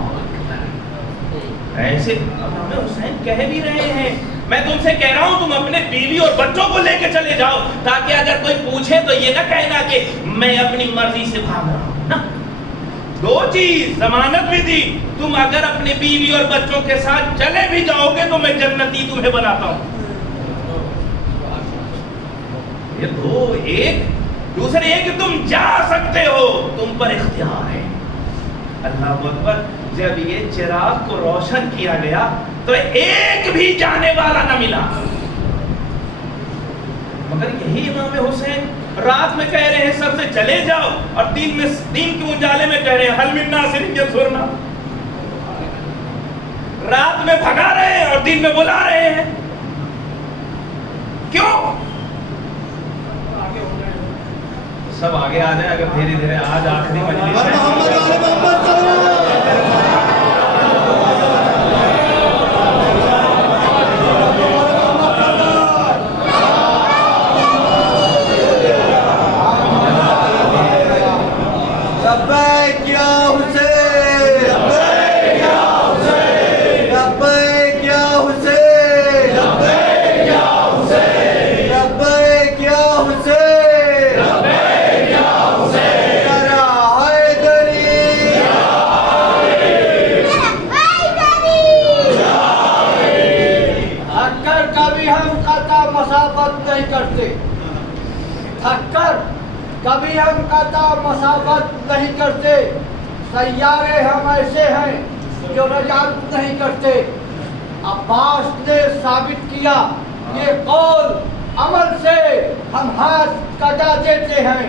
ایسے امام حسین کہہ بھی رہے ہیں، میں تم سے کہہ رہا ہوں تم اپنے بیوی اور بچوں کو لے کے چلے جاؤ، تاکہ اگر کوئی پوچھے تو یہ نہ کہنا کہ میں اپنی مرضی سے بھاگ رہا ہوں نا۔ دو چیز ضمانت بھی دی، تم اگر اپنے بیوی اور بچوں کے ساتھ چلے بھی جاؤ گے تو میں جنتی تمہیں بناتا ہوں۔ یہ دو، ایک دوسرے یہ کہ تم جا سکتے ہو، تم پر اختیار ہے۔ اللہ اکبر، جب یہ چراغ کو روشن کیا گیا تو ایک بھی جانے والا نہ ملا، مگر یہی امام حسین رات میں کہہ رہے ہیں سب سے چلے جاؤ، اور دن کے اجالے میں کہہ رہے ہیں حل من ناصر ینصرنا۔ رات میں بھگا رہے ہیں اور دن میں بلا رہے ہیں، کیوں؟ سب آگے آ جائیں اگر دھیرے دھیرے، آج آخری مجلس ہے۔ کبھی ہم قطع مسافت نہیں کرتے، سیارے ہم ایسے ہیں جو رجعت نہیں کرتے۔ عباس نے ثابت کیا یہ قول عمل سے ہم ہاتھ کٹا دیتے ہیں،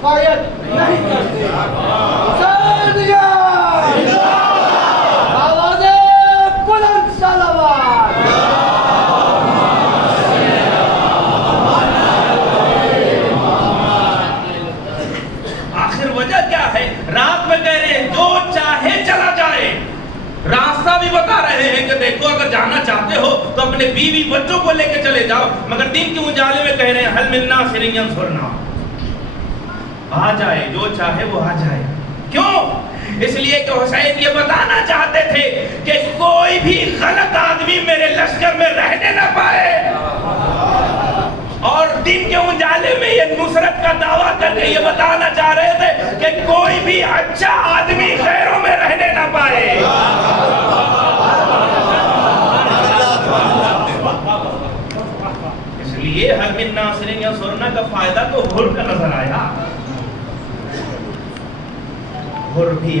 فائد نہیں کرتے۔ آواز بلند صلوات۔ رات میں کہہ رہے ہیں جو چاہے چلا جائے، راستہ بھی بتا رہے ہیں کہ دیکھو اگر جانا چاہتے ہو تو اپنے بیوی بچوں کو لے کے چلے جاؤ، مگر دن کے اجالے میں کہہ رہے ہیں حل من ناصر ینصرنا، آ جائے جو چاہے وہ آ جائے۔ کیوں؟ اس لیے کہ حسین یہ بتانا چاہتے تھے کہ کوئی بھی غلط آدمی میرے لشکر میں رہنے نہ پائے، اور دن کے اجالے میں یہ نصرت کا دعویٰ کر کے یہ بتانا چاہ رہے تھے کہ کوئی بھی اچھا آدمی غیروں میں رہنے نہ پائے۔ اس لیے حل من ناصر ینصرنا کا فائدہ تو حر کا نظر آیا۔ حر بھی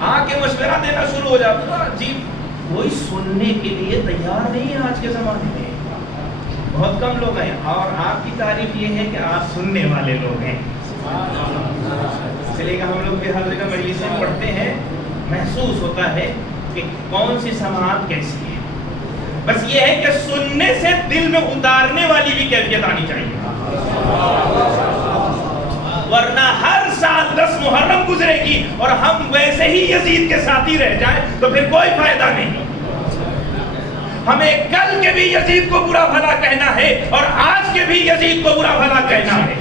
آ کے مشورہ دینا شروع ہو جاتا تھا. جی کوئی سننے کے لیے تیار نہیں ہے آج کے زمانے میں, بہت کم لوگ ہیں. اور آپ کی تعریف یہ ہے کہ آپ سننے والے لوگ ہیں. اس لیے کہ ہم لوگ بھی ہر جگہ مجلسیں پڑھتے ہیں, محسوس ہوتا ہے کہ کون سی سماعت کیسی ہے. بس یہ ہے کہ سننے سے دل میں اتارنے والی بھی کیفیت آنی چاہیے, ورنہ ہر سال 10 محرم گزرے گی اور ہم ویسے ہی یزید کے ساتھی رہ جائیں تو پھر کوئی فائدہ نہیں. ہمیں کل کے بھی یزید کو برا بھلا کہنا ہے اور آج کے بھی یزید کو برا بھلا کہنا ہے.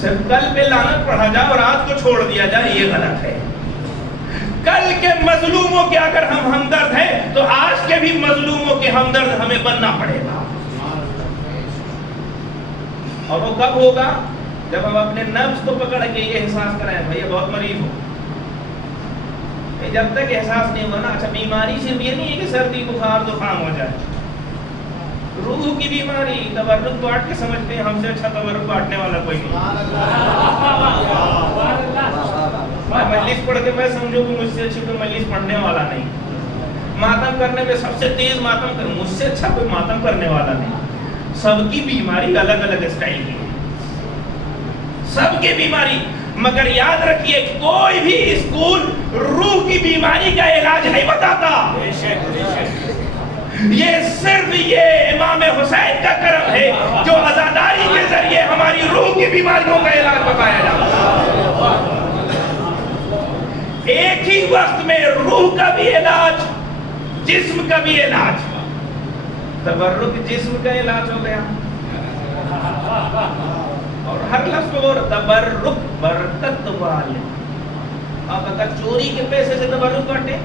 صرف کل پہ لعنت پڑھا جائے اور آج کو چھوڑ دیا جائے, یہ غلط ہے. کل کے مظلوموں کے اگر ہم ہمدرد ہیں تو آج کے بھی مظلوموں کے ہمدرد ہمیں بننا پڑے گا. اور وہ کب ہوگا؟ جب ہم اپنے نفس کو پکڑ کے یہ احساس کریں بھائی بہت مریض ہو. جب تک احساس نہیں ہوا نا, اچھا بیماری صرف یہ نہیں ہے کہ سردی بخار زکام ہو جائے, روح کی بیماری تبرک بانٹ کے سمجھتے ہیں ہم سے اچھا تبرک بانٹنے والا کوئی نہیں. میں مجلس پڑھ کے میں سمجھوں کہ مجھ سے اچھی کوئی مجلس پڑھنے والا نہیں. ماتم کرنے میں سب سے تیز ماتم کر, مجھ سے اچھا کوئی ماتم کرنے والا نہیں. سب کی بیماری الگ الگ اسٹائل کی ہے, سب کی بیماری. مگر یاد رکھیے کوئی بھی اسکول روح کی بیماری کا علاج نہیں بتاتا. یہ صرف یہ امام حسین کا کرم ہے جو عزاداری کے ذریعے ہماری روح کی بیماریوں کا علاج بتایا جاتا ہے. ایک ہی وقت میں روح کا بھی علاج, جسم کا بھی علاج. تبرک جسم کا علاج ہو گیا, اور ہر لفظ اور تبرک برکت والے. آپ اگر چوری کے پیسے سے تبرک بانٹے,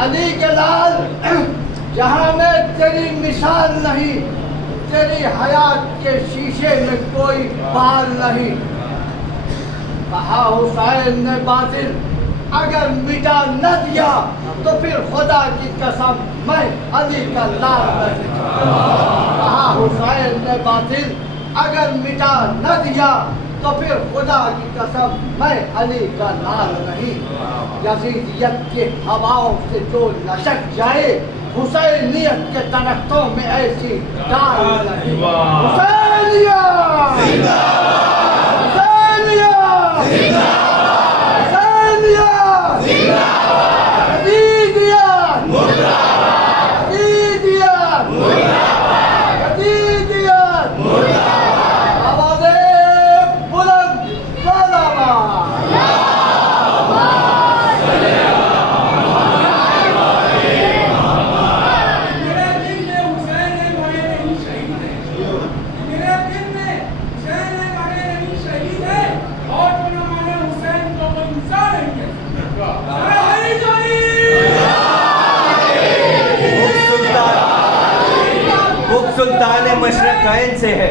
علی کے لال جہاں میں تیری مثال نہیں, تیری حیات کے شیشے میں کوئی بال نہیں. کہا حسین نے باطل اگر مٹا نہ دیا تو پھر خدا کی قسم میں علی کا لال نہیں. کہا حسین نے باطل اگر مٹا نہ دیا تو پھر خدا کی قسم میں علی کا لال نہیں. یزیدیت کے ہواؤں سے جو لشک جائے حسینیت کے درختوں میں ایسی ڈال نہیں. حسینیہ حسینیہ حسینیہ یزیدیت یزیدیت یزیدیت. سلطان مشرقین سے ہے.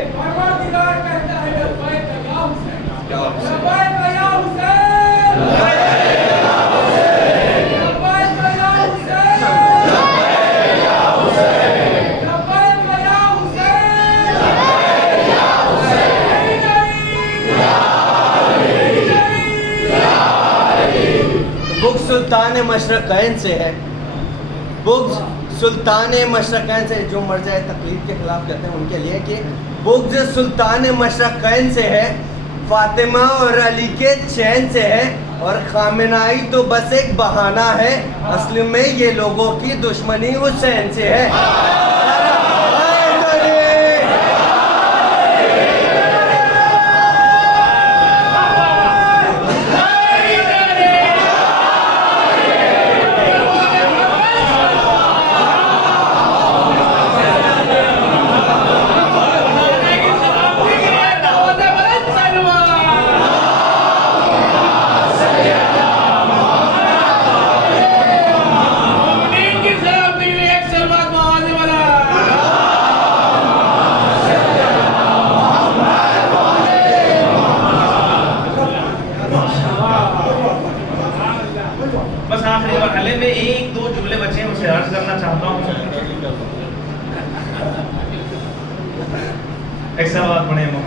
بغض سلطان مشرقین سے ہے. بغض سلطان مشرقین سے, جو مرجع تقلید کے خلاف کہتے ہیں ان کے لیے, کہ بغض سلطان مشرقین سے ہے, فاطمہ اور علی کے چین سے ہے, اور خامنائی تو بس ایک بہانہ ہے, اصل میں یہ لوگوں کی دشمنی حسین سے ہے.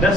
10